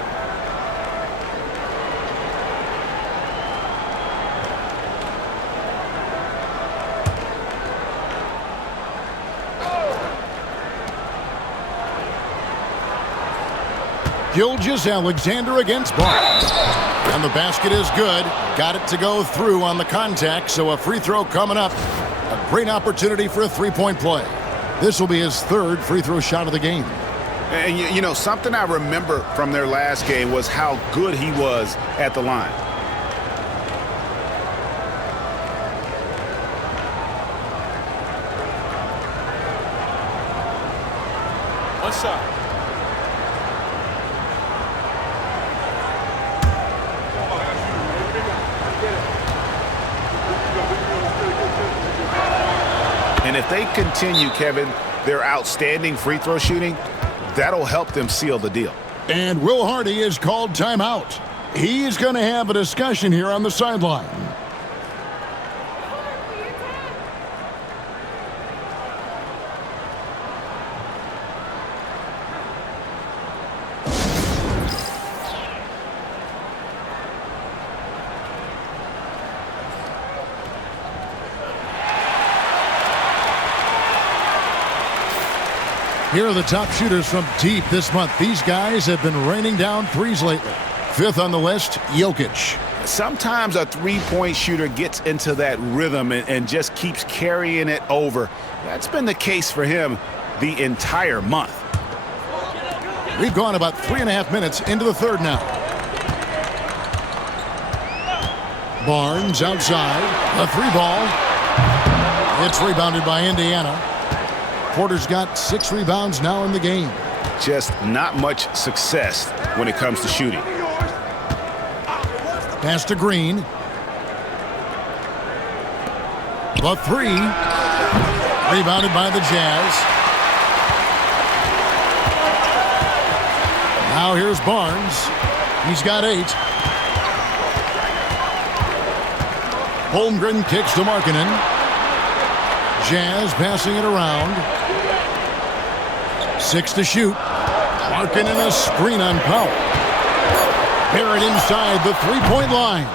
Gilgeous Alexander against Barnes. And the basket is good. Got it to go through on the contact, so a free throw coming up. A great opportunity for a three-point play. This will be his 3rd free throw shot of the game. And you know, something I remember from their last game was how good he was at the line. One shot. And if they continue, Kevin, their outstanding free throw shooting, that'll help them seal the deal. And Will Hardy is called timeout. He's going to have a discussion here on the sideline. Here are the top shooters from deep this month. These guys have been raining down threes lately. Fifth on the list, Jokic. Sometimes a three-point shooter gets into that rhythm and just keeps carrying it over. That's been the case for him the entire month. We've gone about 3.5 minutes into the third now. Barnes outside. A three ball. It's rebounded by Indiana. Porter's got 6 rebounds now in the game. Just not much success when it comes to shooting. Pass to Green. The three. Rebounded by the Jazz. Now here's Barnes. He's got 8. Holmgren kicks to Markkanen. Jazz passing it around. 6 to shoot. Markkanen a screen on Powell. Barrett inside the three-point line.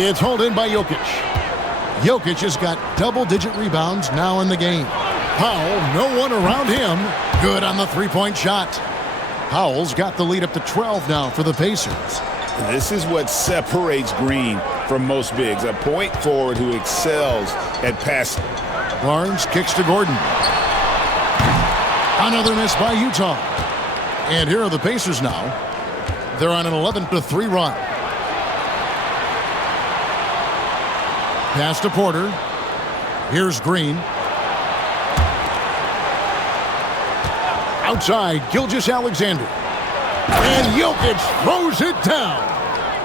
It's hauled in by Jokic. Jokic has got double-digit rebounds now in the game. Powell, no one around him. Good on the three-point shot. Powell's got the lead up to 12 now for the Pacers. This is what separates Green from most bigs, a point forward who excels at passing. Barnes kicks to Gordon. Another miss by Utah. And here are the Pacers now. They're on an 11-3 run. Pass to Porter. Here's Green. Outside, Gilgeous-Alexander. And Jokic throws it down.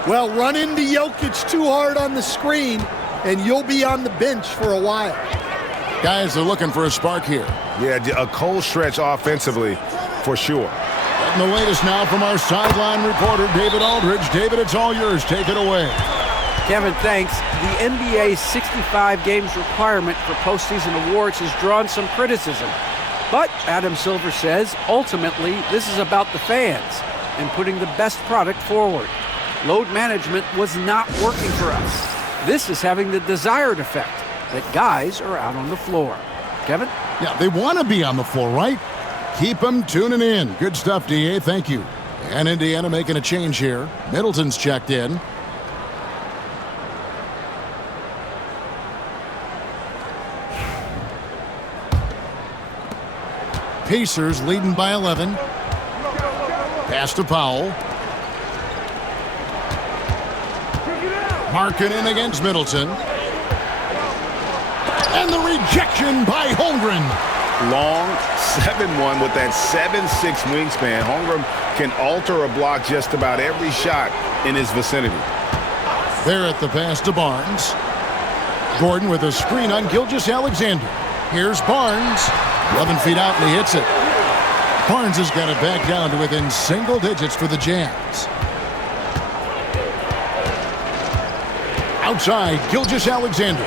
Well, run into Jokic too hard on the screen, and you'll be on the bench for a while. Guys are looking for a spark here. Yeah, a cold stretch offensively, for sure. And the latest now from our sideline reporter, David Aldridge. David, it's all yours. Take it away. Kevin, thanks. The NBA's 65 games requirement for postseason awards has drawn some criticism. But, Adam Silver says, ultimately, this is about the fans and putting the best product forward. Load management was not working for us. This is having the desired effect, that guys are out on the floor. Kevin? Yeah, they want to be on the floor, right? Keep them tuning in. Good stuff, DA. Thank you. And Indiana making a change here. Middleton's checked in. Pacers leading by 11. Pass to Powell. Markkanen against Middleton. And the rejection by Holmgren. Long 7-1 with that 7'6" wingspan. Holmgren can alter a block just about every shot in his vicinity. There at the pass to Barnes. Gordon with a screen on Gilgeous-Alexander. Here's Barnes. 11 feet out and he hits it. Barnes has got it back down to within single digits for the Jazz. Outside, Gilgeous-Alexander.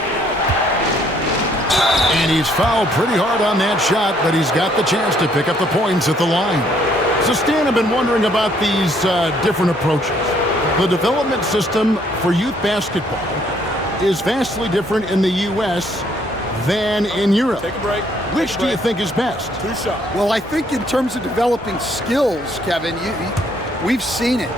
And he's fouled pretty hard on that shot, but he's got the chance to pick up the points at the line. So, Stan, I've been wondering about these different approaches. The development system for youth basketball is vastly different in the U.S. than in Europe. Take a break. Which do you think is best? 2 shots. Well, I think in terms of developing skills, Kevin, we've seen it.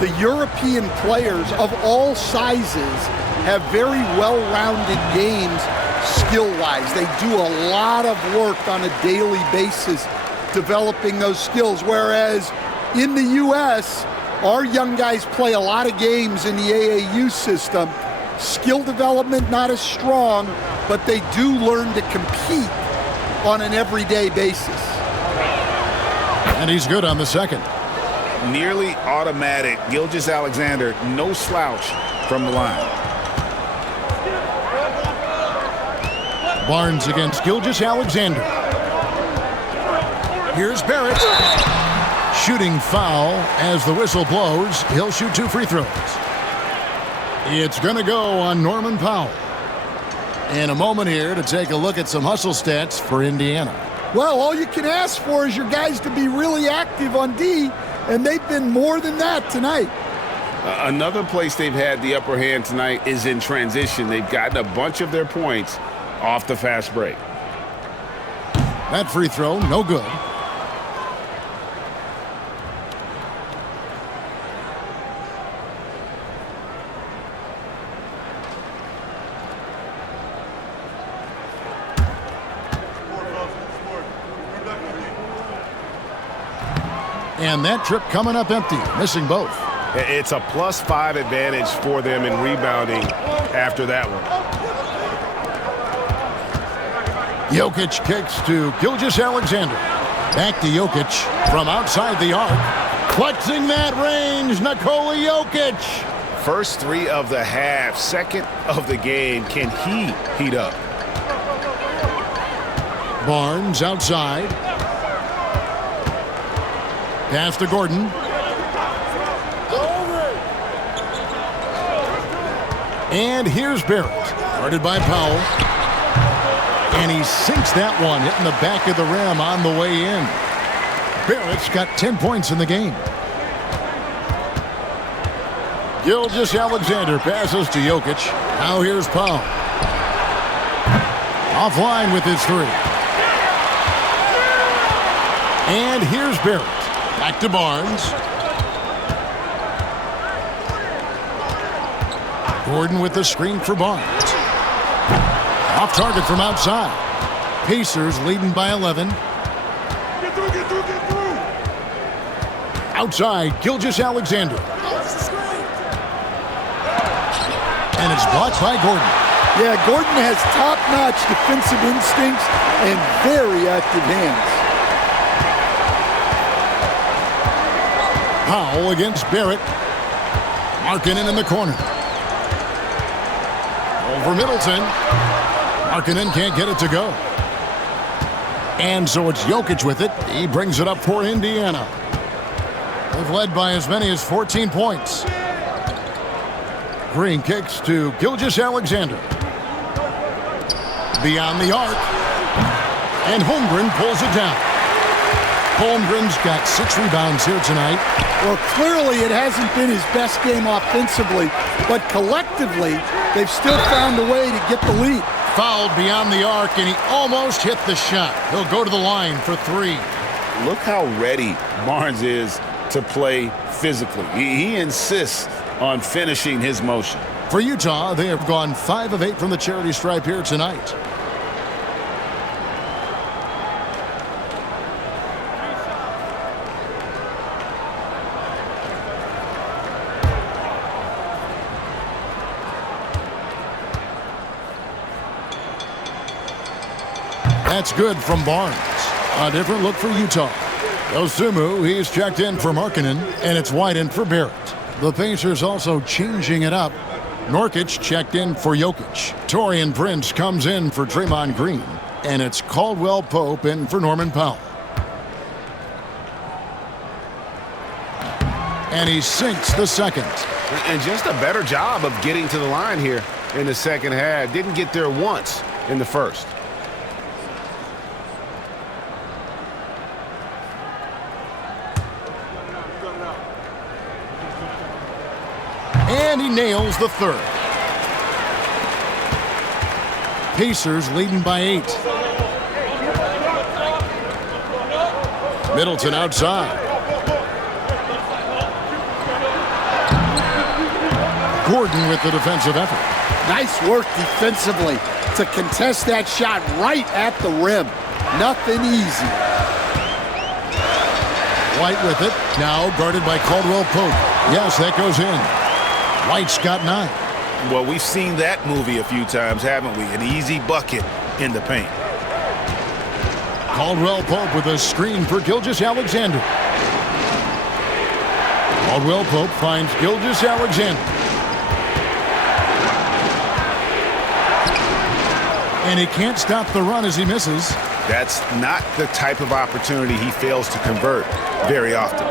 The European players of all sizes have very well-rounded games skill-wise. They do a lot of work on a daily basis developing those skills, whereas in the U.S., our young guys play a lot of games in the AAU system. Skill development not as strong, but they do learn to compete on an everyday basis. And he's good on the second. Nearly automatic. Gilgeous-Alexander, no slouch from the line. Barnes against Gilgeous-Alexander. Here's Barrett. Shooting foul as the whistle blows. He'll shoot 2 free throws. It's going to go on Norman Powell. In a moment here to take a look at some hustle stats for Indiana. Well, all you can ask for is your guys to be really active on D, and they've been more than that tonight. Another place they've had the upper hand tonight is in transition. They've gotten a bunch of their points off the fast break. That free throw, no good. And that trip coming up empty, missing both. It's a +5 advantage for them in rebounding after that one. Jokic kicks to Gilgeous-Alexander. Back to Jokic from outside the arc. Clutching that range, Nikola Jokic. First 3 of the half, second of the game. Can he heat up? Barnes outside. Pass to Gordon. And here's Barrett, guarded by Powell. And he sinks that one, hitting the back of the rim on the way in. Barrett's got 10 points in the game. Gilgeous-Alexander passes to Jokic. Now here's Powell. Offline with his 3. And here's Barrett. Back to Barnes. Gordon with the screen for Barnes. Off target from outside. Pacers leading by 11. Get through. Outside, Gilgeous-Alexander. And it's blocked by Gordon. Yeah, Gordon has top-notch defensive instincts and very active hands. Powell against Barrett. Markkanen in the corner. Over Middleton. Markkanen can't get it to go. And so it's Jokic with it. He brings it up for Indiana. They've led by as many as 14 points. Green kicks to Gilgeous-Alexander. Beyond the arc. And Holmgren pulls it down. Holmgren's got 6 rebounds here tonight. Well, clearly it hasn't been his best game offensively, but collectively, they've still found a way to get the lead. Fouled beyond the arc, and he almost hit the shot. He'll go to the line for 3. Look how ready Barnes is to play physically. He insists on finishing his motion. For Utah, they have gone 5 of 8 from the charity stripe here tonight. That's good from Barnes. A different look for Utah. Osumu, he's checked in for Markkanen, and it's Whiten for Barrett. The Pacers also changing it up. Nurkic checked in for Jokic. Taurean Prince comes in for Draymond Green, and it's Caldwell Pope in for Norman Powell. And he sinks the second. And just a better job of getting to the line here in the second half. Didn't get there once in the first. And he nails the third. Pacers leading by 8. Middleton outside. Gordon with the defensive effort. Nice work defensively to contest that shot right at the rim. Nothing easy. White with it. Now guarded by Caldwell Pope. Yes, that goes in. White's got 9. Well, we've seen that movie a few times, haven't we? An easy bucket in the paint. Caldwell Pope with a screen for Gilgeous-Alexander. Caldwell Pope finds Gilgeous-Alexander. And he can't stop the run as he misses. That's not the type of opportunity he fails to convert very often.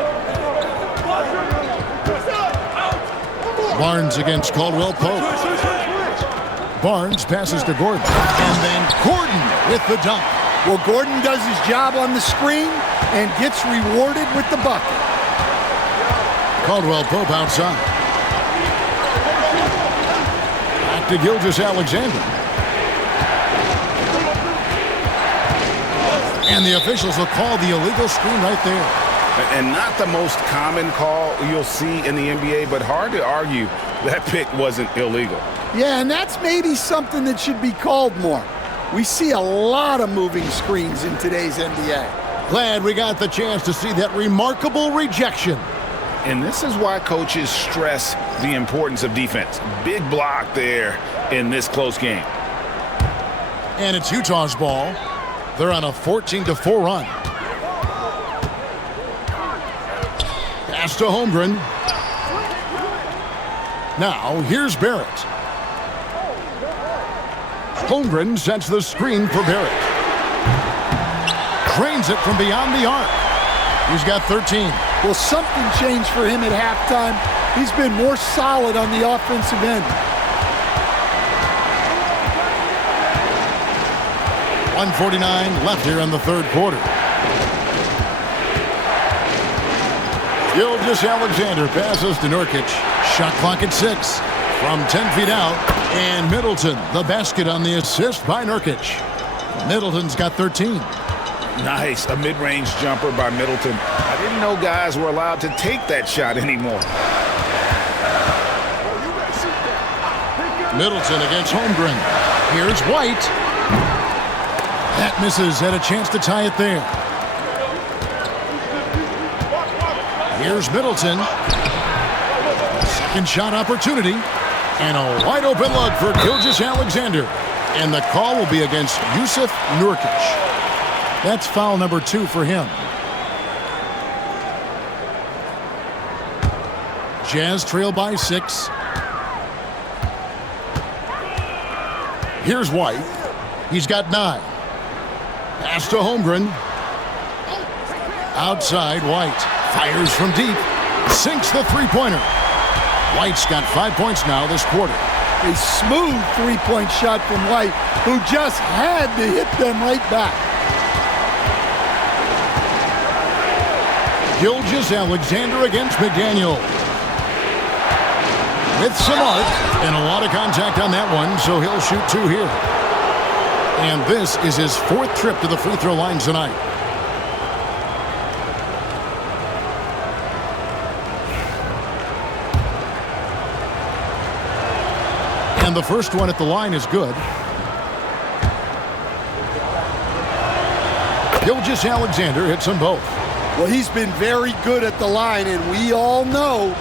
Barnes against Caldwell Pope. Barnes passes to Gordon. And then Gordon with the dunk. Well, Gordon does his job on the screen and gets rewarded with the bucket. Caldwell Pope outside. Back to Gilgeous-Alexander. And the officials will call the illegal screen right there. And not the most common call you'll see in the NBA, but hard to argue that pick wasn't illegal. Yeah, and that's maybe something that should be called more. We see a lot of moving screens in today's NBA. Glad we got the chance to see that remarkable rejection. And this is why coaches stress the importance of defense. Big block there in this close game. And it's Utah's ball. They're on a 14-4 run. Pass to Holmgren. Now, here's Barrett. Holmgren sets the screen for Barrett. Cranes it from beyond the arc. He's got 13. Well, something changed for him at halftime. He's been more solid on the offensive end. 1:49 left here in the third quarter. Gilgeous-Alexander passes to Nurkic. Shot clock at 6. From 10 feet out. And Middleton, the basket on the assist by Nurkic. Middleton's got 13. Nice, a mid-range jumper by Middleton. I didn't know guys were allowed to take that shot anymore. Middleton against Holmgren. Here's White. That misses. Had a chance to tie it there. Here's Middleton. Second shot opportunity. And a wide open look for Gilgeous-Alexander. And the call will be against Jusuf Nurkic. That's foul number 2 for him. Jazz trail by 6. Here's White. He's got 9. Pass to Holmgren. Outside, White. Fires from deep. Sinks the three-pointer. White's got 5 points now this quarter. A smooth three-point shot from White, who just had to hit them right back. Gilgeous-Alexander against McDaniel. With some arc and a lot of contact on that one, so he'll shoot 2 here. And this is his 4th trip to the free throw line tonight. And the first one at the line is good. Gilgeous-Alexander hits them both. Well, he's been very good at the line, and we all know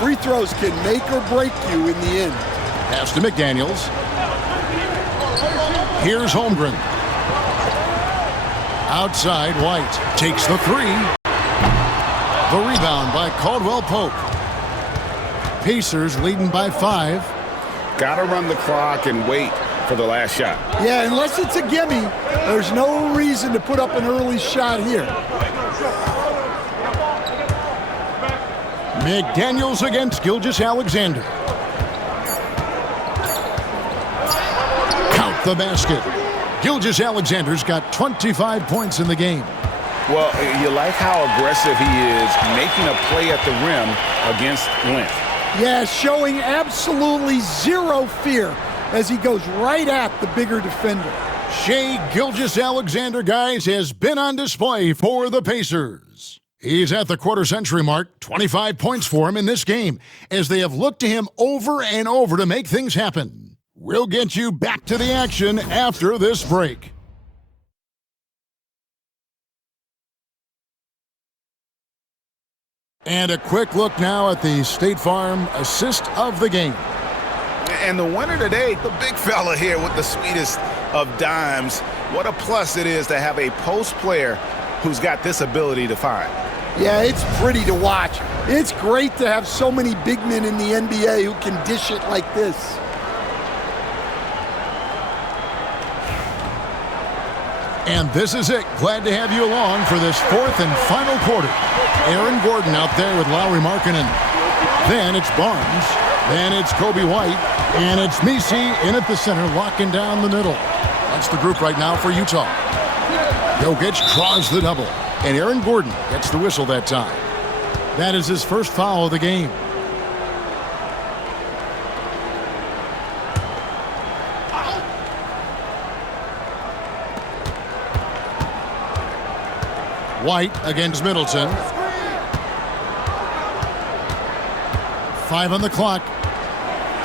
free throws can make or break you in the end. Pass to McDaniels. Here's Holmgren. Outside, White takes the 3. The rebound by Caldwell Pope. Pacers leading by 5. Got to run the clock and wait for the last shot. Yeah, unless it's a gimme, there's no reason to put up an early shot here. McDaniels against Gilgeous-Alexander. Count the basket. Gilgeous-Alexander's got 25 points in the game. Well, you like how aggressive he is making a play at the rim against length. Yeah, showing absolutely zero fear as he goes right at the bigger defender. Shai Gilgeous-Alexander, guys, has been on display for the Pacers. He's at the quarter-century mark, 25 points for him in this game, as they have looked to him over and over to make things happen. We'll get you back to the action after this break. And a quick look now at the State Farm assist of the game. And the winner today, the big fella here with the sweetest of dimes. What a plus it is to have a post player who's got this ability to find. Yeah, it's pretty to watch. It's great to have so many big men in the NBA who can dish it like this. And this is it. Glad to have you along for this 4th and final quarter. Aaron Gordon out there with Lauri Markkanen. Then it's Barnes. Then it's Kobe White. And it's Messi in at the center, locking down the middle. That's the group right now for Utah. Jokic draws the double. And Aaron Gordon gets the whistle that time. That is his first foul of the game. White against Middleton. 5 on the clock.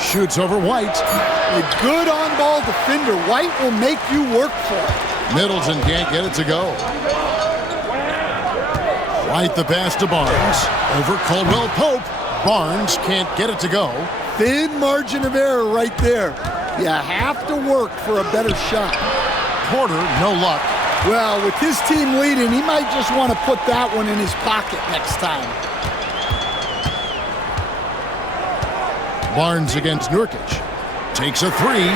Shoots over White. A good on-ball defender. White will make you work for it. Middleton can't get it to go. White the pass to Barnes. Over Caldwell Pope. Barnes can't get it to go. Thin margin of error right there. You have to work for a better shot. Porter, no luck. Well, with his team leading, he might just want to put that one in his pocket next time. Barnes against Nurkic. Takes a three.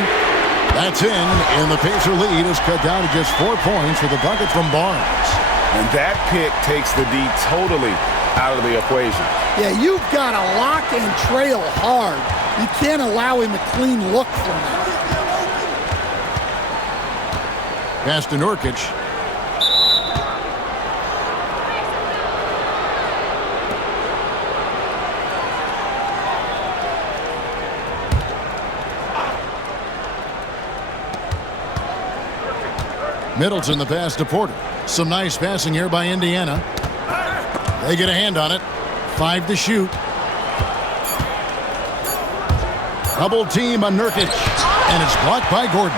That's in, and the Pacer lead is cut down to just 4 points with a bucket from Barnes. And that pick takes the D totally out of the equation. Yeah, you've got to lock and trail hard. You can't allow him a clean look from that. Pass to Nurkic. Middleton the pass to Porter. Some nice passing here by Indiana. They get a hand on it. 5 to shoot. Double team on Nurkic. And it's blocked by Gordon.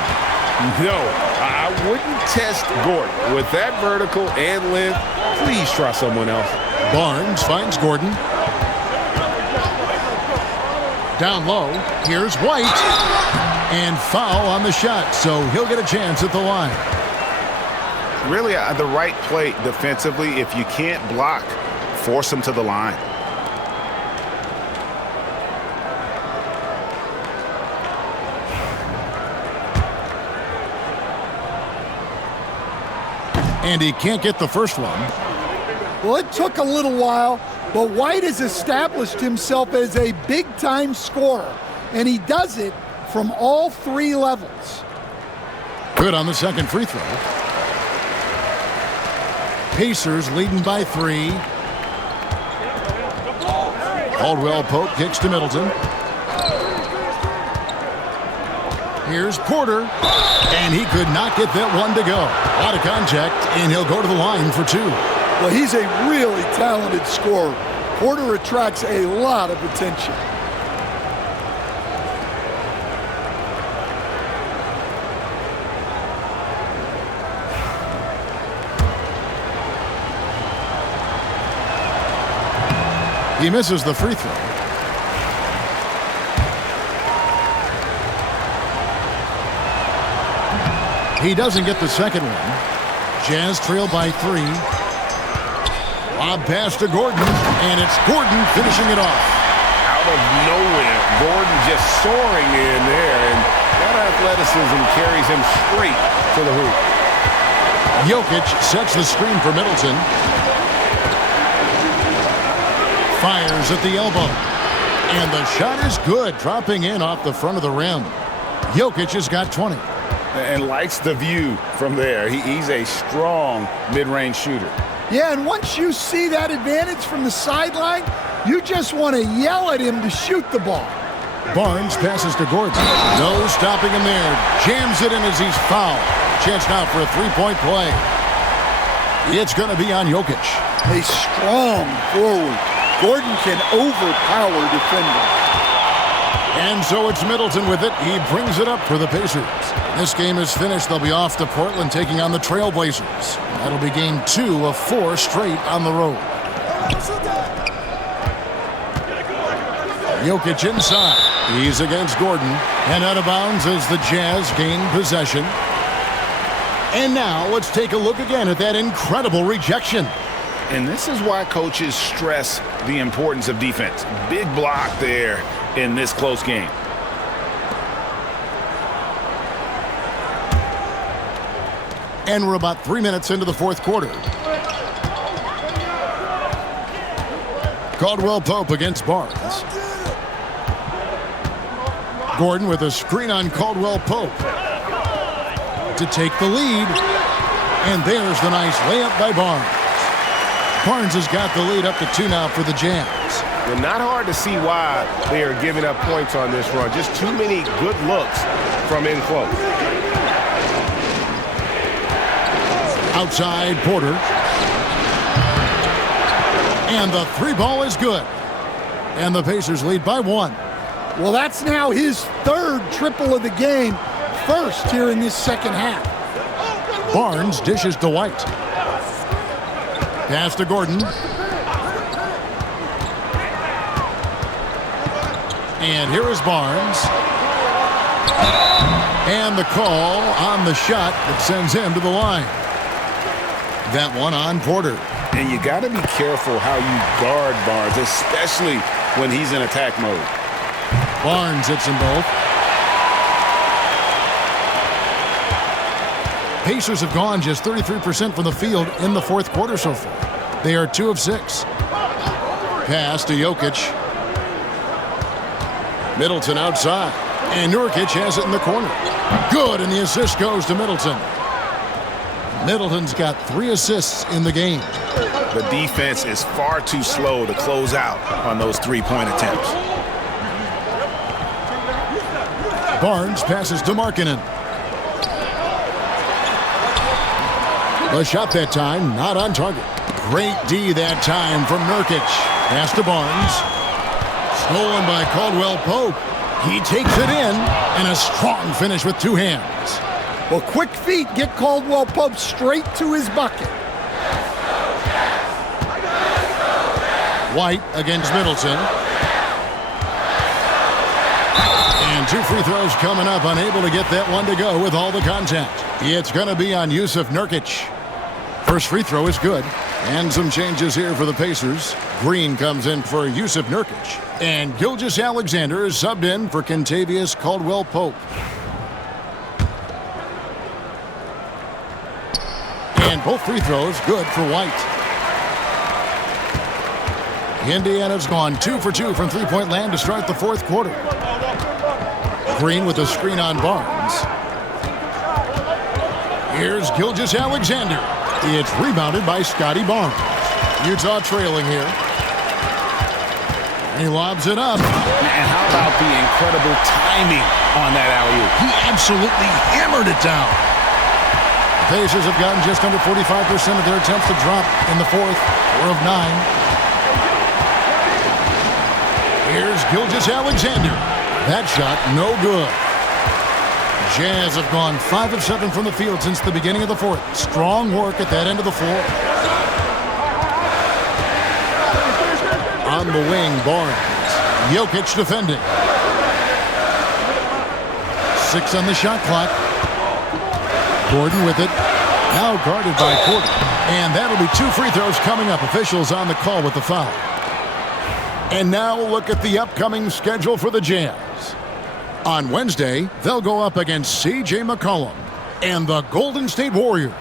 No, I wouldn't test Gordon. With that vertical and length, please try someone else. Barnes finds Gordon. Down low. Here's White. And foul on the shot, so he'll get a chance at the line. Really, the right play defensively. If you can't block, force him to the line. And he can't get the first one. Well, it took a little while, but White has established himself as a big-time scorer, and he does it from all 3 levels. Good on the second free throw. Pacers leading by 3. Caldwell Pope kicks to Middleton. Here's Porter, and he could not get that one to go. A lot of contact, and he'll go to the line for 2. Well, he's a really talented scorer. Porter attracts a lot of attention. He misses the free throw. He doesn't get the second one. Jazz trail by 3. Lob pass to Gordon, and it's Gordon finishing it off. Out of nowhere, Gordon just soaring in there, and that athleticism carries him straight to the hoop. Jokic sets the screen for Middleton. Fires at the elbow. And the shot is good, dropping in off the front of the rim. Jokic has got 20. And likes the view from there. He's a strong mid-range shooter. Yeah, and once you see that advantage from the sideline, you just want to yell at him to shoot the ball. Barnes passes to Gordon. No stopping him there. Jams it in as he's fouled. Chance now for a three-point play. It's going to be on Jokic. A strong forward. Gordon can overpower defenders. And so it's Middleton with it. He brings it up for the Pacers. This game is finished. They'll be off to Portland taking on the Trailblazers. That'll be game 2 of 4 straight on the road. Jokic inside. He's against Gordon. And out of bounds as the Jazz gain possession. And now let's take a look again at that incredible rejection. And this is why coaches stress the importance of defense. Big block there in this close game. And we're about 3 minutes into the fourth quarter. Caldwell Pope against Barnes. Gordon with a screen on Caldwell Pope to take the lead. And there's the nice layup by Barnes. Barnes has got the lead up to 2 now for the Jazz. Well, not hard to see why they are giving up points on this run. Just too many good looks from in close. Outside, Porter. And the 3 ball is good. And the Pacers lead by 1. Well, that's now his 3rd triple of the game. First here in this second half. Barnes dishes to White. Pass to Gordon. And here is Barnes. And the call on the shot that sends him to the line. That one on Porter. And you got to be careful how you guard Barnes, especially when he's in attack mode. Barnes hits them both. Pacers have gone just 33% from the field in the fourth quarter so far. They are 2 of 6. Pass to Jokic. Middleton outside. And Nurkic has it in the corner. Good, and the assist goes to Middleton. Middleton's got 3 assists in the game. The defense is far too slow to close out on those three-point attempts. Barnes passes to Markkanen. The shot that time, not on target. Great D that time from Nurkic. Pass to Barnes. Stolen by Caldwell Pope. He takes it in, and a strong finish with 2 hands. Well, quick feet get Caldwell Pope straight to his bucket. White against Middleton. And 2 free throws coming up, unable to get that one to go with all the contact. It's going to be on Yusuf Nurkic. First free throw is good. And some changes here for the Pacers. Green comes in for Yusuf Nurkic. And Gilgeous-Alexander is subbed in for Kentavious Caldwell-Pope. And both free throws good for White. Indiana's gone 2 for 2 from three-point land to start the fourth quarter. Green with a screen on Barnes. Here's Gilgeous-Alexander. It's rebounded by Scotty Barnes. Utah trailing here. He lobs it up. And how about the incredible timing on that alley-oop? He absolutely hammered it down. The Pacers have gotten just under 45% of their attempts to drop in the fourth, 4 of 9. Here's Gilgeous-Alexander. That shot, no good. Jazz have gone 5 of 7 from the field since the beginning of the fourth. Strong work at that end of the floor. On the wing, Barnes. Jokic defending. 6 on the shot clock. Gordon with it. Now guarded by Porter. And that'll be 2 free throws coming up. Officials on the call with the foul. And now look at the upcoming schedule for the Jazz. On Wednesday, they'll go up against C.J. McCollum and the Golden State Warriors.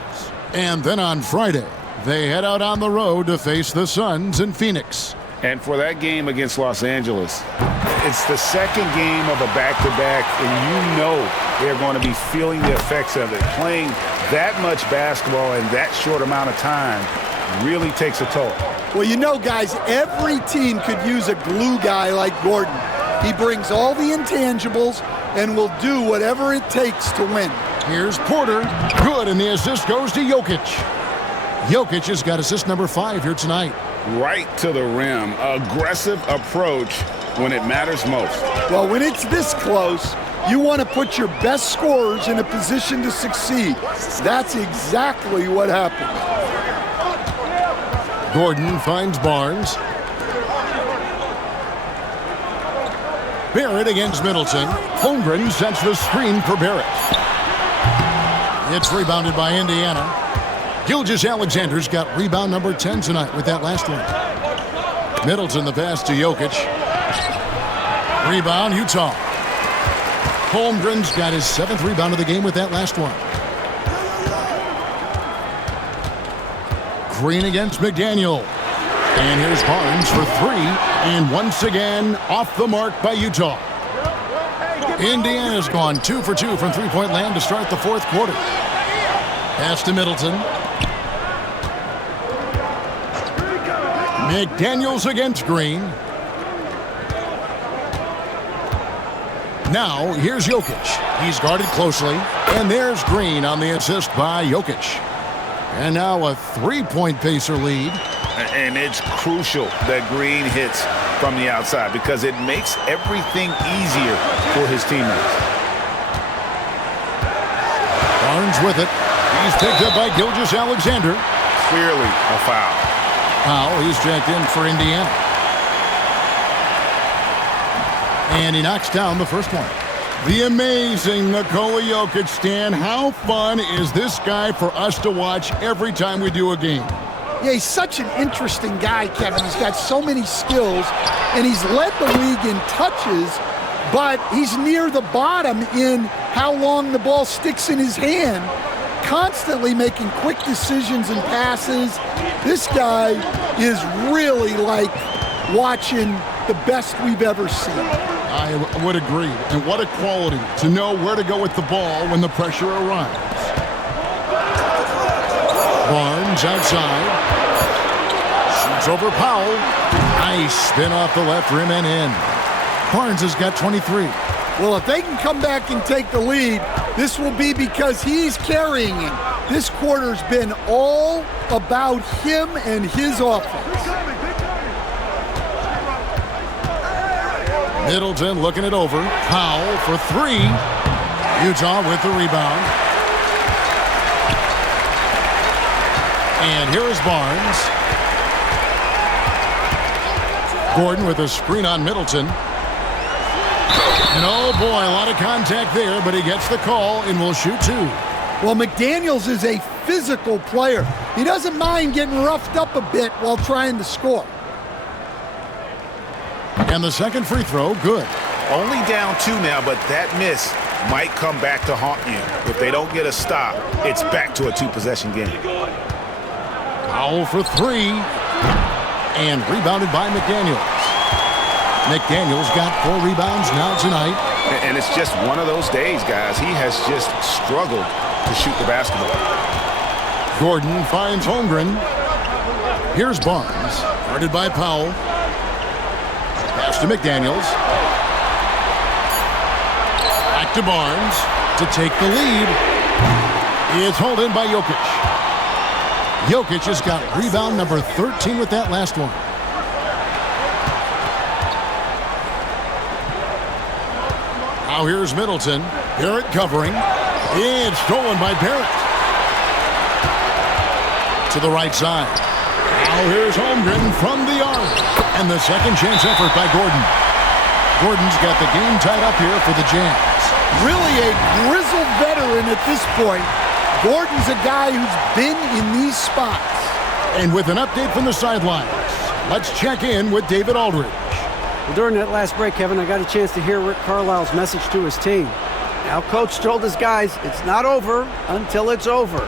And then on Friday, they head out on the road to face the Suns in Phoenix. And for that game against Los Angeles, it's the second game of a back-to-back, and you know they're going to be feeling the effects of it. Playing that much basketball in that short amount of time really takes a toll. Well, you know, guys, every team could use a glue guy like Gordon. He brings all the intangibles and will do whatever it takes to win. Here's Porter. Good, and the assist goes to Jokic. Jokic has got assist number 5 here tonight. Right to the rim. Aggressive approach when it matters most. Well, when it's this close, you want to put your best scorers in a position to succeed. That's exactly what happened. Gordon finds Barnes. Barrett against Middleton. Holmgren sets the screen for Barrett. It's rebounded by Indiana. Gilgeous-Alexander's got rebound number 10 tonight with that last one. Middleton the pass to Jokic. Rebound, Utah. Holmgren's got his 7th rebound of the game with that last one. Green against McDaniel. And here's Barnes for 3. And once again, off the mark by Utah. Indiana's gone 2 for 2 from three-point land to start the fourth quarter. Pass to Middleton. McDaniels against Green. Now, here's Jokic. He's guarded closely. And there's Green on the assist by Jokic. And now a 3-point Pacer lead. And it's crucial that Green hits from the outside because it makes everything easier for his teammates. Barnes with it. He's picked up by Gilgeous-Alexander. Clearly a foul. Foul, he's checked in for Indiana. And he knocks down the first one. The amazing Nikola Jokic, Stan. How fun is this guy for us to watch every time we do a game? Yeah, he's such an interesting guy, Kevin. He's got so many skills, and he's led the league in touches, but he's near the bottom in how long the ball sticks in his hand, constantly making quick decisions and passes. This guy is really like watching the best we've ever seen. I would agree. And what a quality to know where to go with the ball when the pressure arrives. Barnes outside. Shoots over Powell. Nice spin off the left rim and in. Barnes has got 23. Well, if they can come back and take the lead, this will be because he's carrying him. This quarter's been all about him and his offense. Middleton looking it over. Powell for three. Utah with the rebound. And here is Barnes. Gordon with a screen on Middleton. And oh boy, a lot of contact there, but he gets the call and will shoot two. Well, McDaniels is a physical player. He doesn't mind getting roughed up a bit while trying to score. And the second free throw, good. Only down 2 now, but that miss might come back to haunt you. If they don't get a stop, it's back to a 2-possession game. Powell for three. And rebounded by McDaniels. McDaniels got 4 rebounds now tonight. And it's just one of those days, guys. He has just struggled to shoot the basketball. Gordon finds Holmgren. Here's Barnes. Guarded by Powell. Pass to McDaniels. Back to Barnes to take the lead. It's held in by Jokic. Jokic has got rebound number 13 with that last one. Now here's Middleton. Barrett covering. It's stolen by Barrett. To the right side. Now here's Holmgren from the arc. And the second chance effort by Gordon. Gordon's got the game tied up here for the Jazz. Really a grizzled veteran at this point. Gordon's a guy who's been in these spots. And with an update from the sidelines, let's check in with David Aldridge. Well, during that last break, Kevin, I got a chance to hear Rick Carlisle's message to his team. Now, Coach told his guys it's not over until it's over.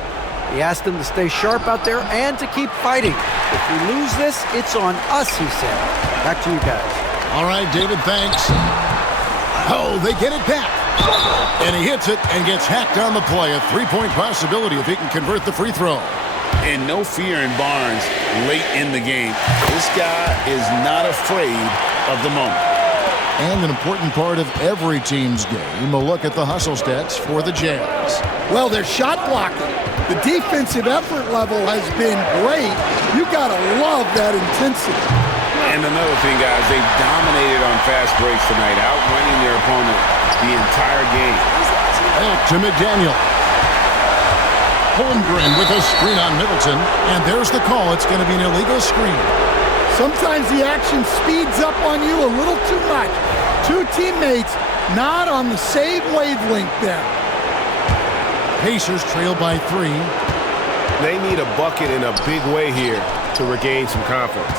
He asked them to stay sharp out there and to keep fighting. If we lose this, it's on us, he said. Back to you guys. All right, David, thanks. Oh, they get it back. And he hits it and gets hacked on the play. A three-point possibility if he can convert the free throw. And no fear in Barnes late in the game. This guy is not afraid of the moment. And an important part of every team's game, a look at the hustle stats for the Jazz. Well, their shot blocking. The defensive effort level has been great. You got to love that intensity. And another thing, guys, they've dominated on fast breaks tonight, outrunning their opponent the entire game. Back to McDaniel. Holmgren with a screen on Middleton. And there's the call. It's going to be an illegal screen. Sometimes the action speeds up on you a little too much. Two teammates not on the same wavelength there. Pacers trail by 3. They need a bucket in a big way here to regain some confidence.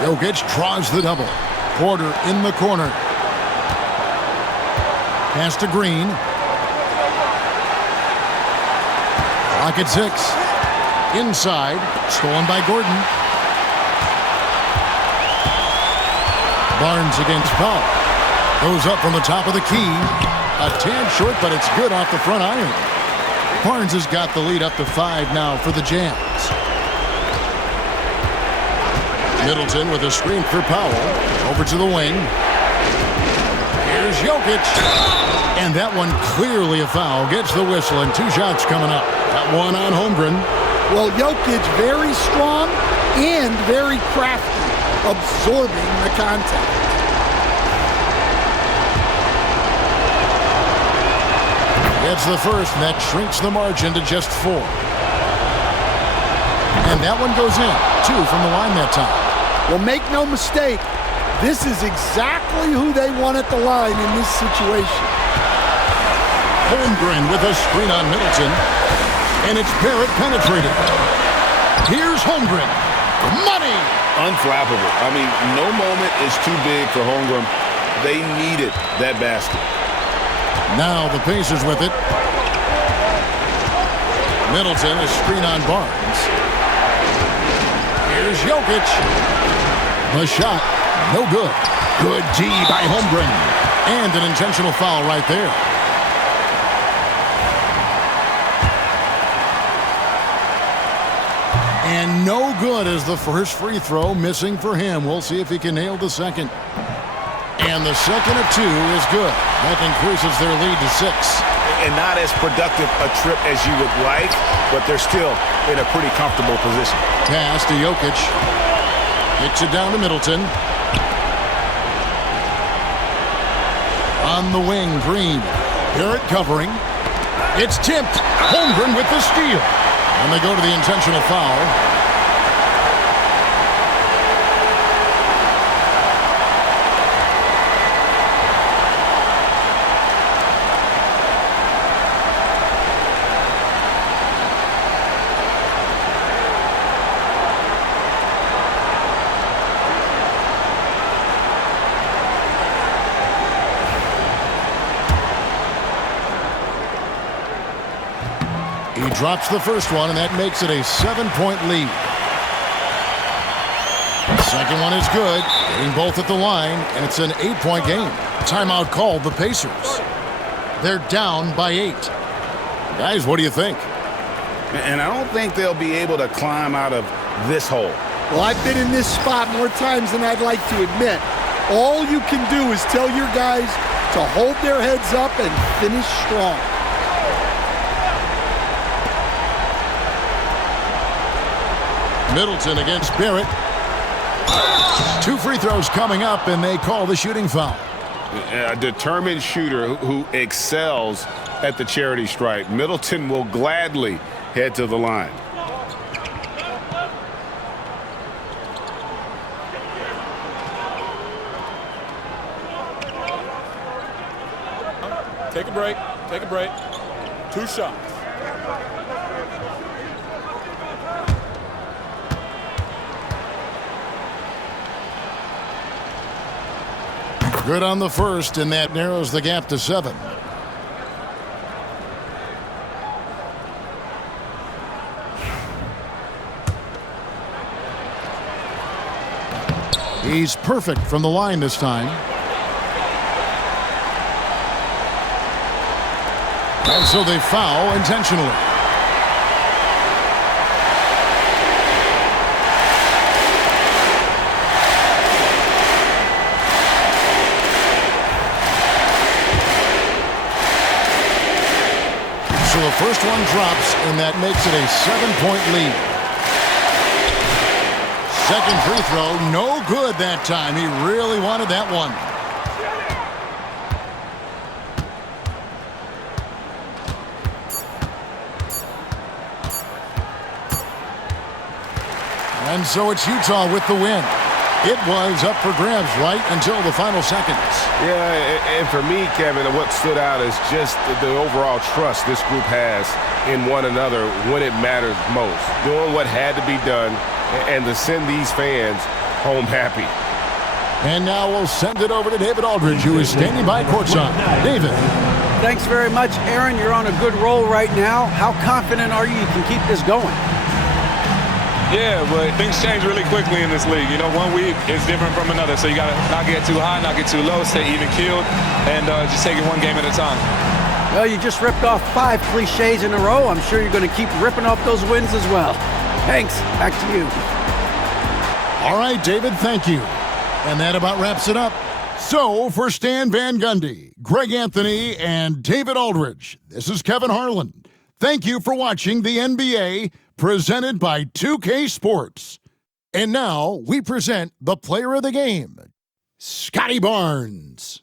Jokic draws the double. Porter in the corner. Pass to Green. Clock at 6. Inside. Stolen by Gordon. Barnes against Powell. Goes up from the top of the key. A tad short, but it's good off the front iron. Barnes has got the lead up to 5 now for the Jazz. Middleton with a screen for Powell. Over to the wing. Here's Jokic. And that one clearly a foul. Gets the whistle and 2 shots coming up. That one on Holmgren. Well, Jokic very strong and very crafty, absorbing the contact. Gets the first, and that shrinks the margin to just 4. And that one goes in. 2 from the line that time. Well, make no mistake, This is exactly who they want at the line in this situation. Holmgren with a screen on Middleton. And it's Barrett penetrated. Here's Holmgren. Money! Unflappable. I mean, no moment is too big for Holmgren. They needed that basket. Now the Pacers with it. Middleton, a screen on Barnes. Here's Jokic. The shot, no good. Good D by Holmgren. And an intentional foul right there. And no good as the first free throw missing for him. We'll see if he can nail the second. And the second of two is good. That increases their lead to 6. And not as productive a trip as you would like, but they're still in a pretty comfortable position. Pass to Jokic. Kicks it down to Middleton. On the wing, Green. Barrett covering. It's tipped. Holmgren with the steal. And they go to the intentional foul. He drops the first one, and that makes it a 7-point lead. Second one is good, getting both at the line, and it's an 8-point game. Timeout called the Pacers. They're down by 8. Guys, what do you think? And I don't think they'll be able to climb out of this hole. Well, I've been in this spot more times than I'd like to admit. All you can do is tell your guys to hold their heads up and finish strong. Middleton against Barrett. 2 free throws coming up, and they call the shooting foul. A determined shooter who excels at the charity stripe. Middleton will gladly head to the line. Take a break. Take a break. 2 shots. Good on the first, and that narrows the gap to 7. He's perfect from the line this time. And so they foul intentionally. So the first one drops, and that makes it a 7-point lead. Second free throw, no good that time. He really wanted that one. And so it's Utah with the win. It was up for grabs right until the final seconds. Yeah, and for me, Kevin, what stood out is just the overall trust this group has in one another when it matters most. Doing what had to be done and to send these fans home happy. And now we'll send it over to David Aldridge, who is standing by courtside. David. Thanks very much, Aaron. You're on a good roll right now. How confident are you can keep this going? Yeah, but things change really quickly in this league. You know, one week is different from another, so you got to not get too high, not get too low, stay even-keeled, and just take it one game at a time. Well, you just ripped off 5 cliches in a row. I'm sure you're going to keep ripping off those wins as well. Thanks. Back to you. All right, David, thank you. And that about wraps it up. So, for Stan Van Gundy, Greg Anthony, and David Aldridge, this is Kevin Harlan. Thank you for watching the NBA, presented by 2K Sports. And now we present the player of the game, Scotty Barnes.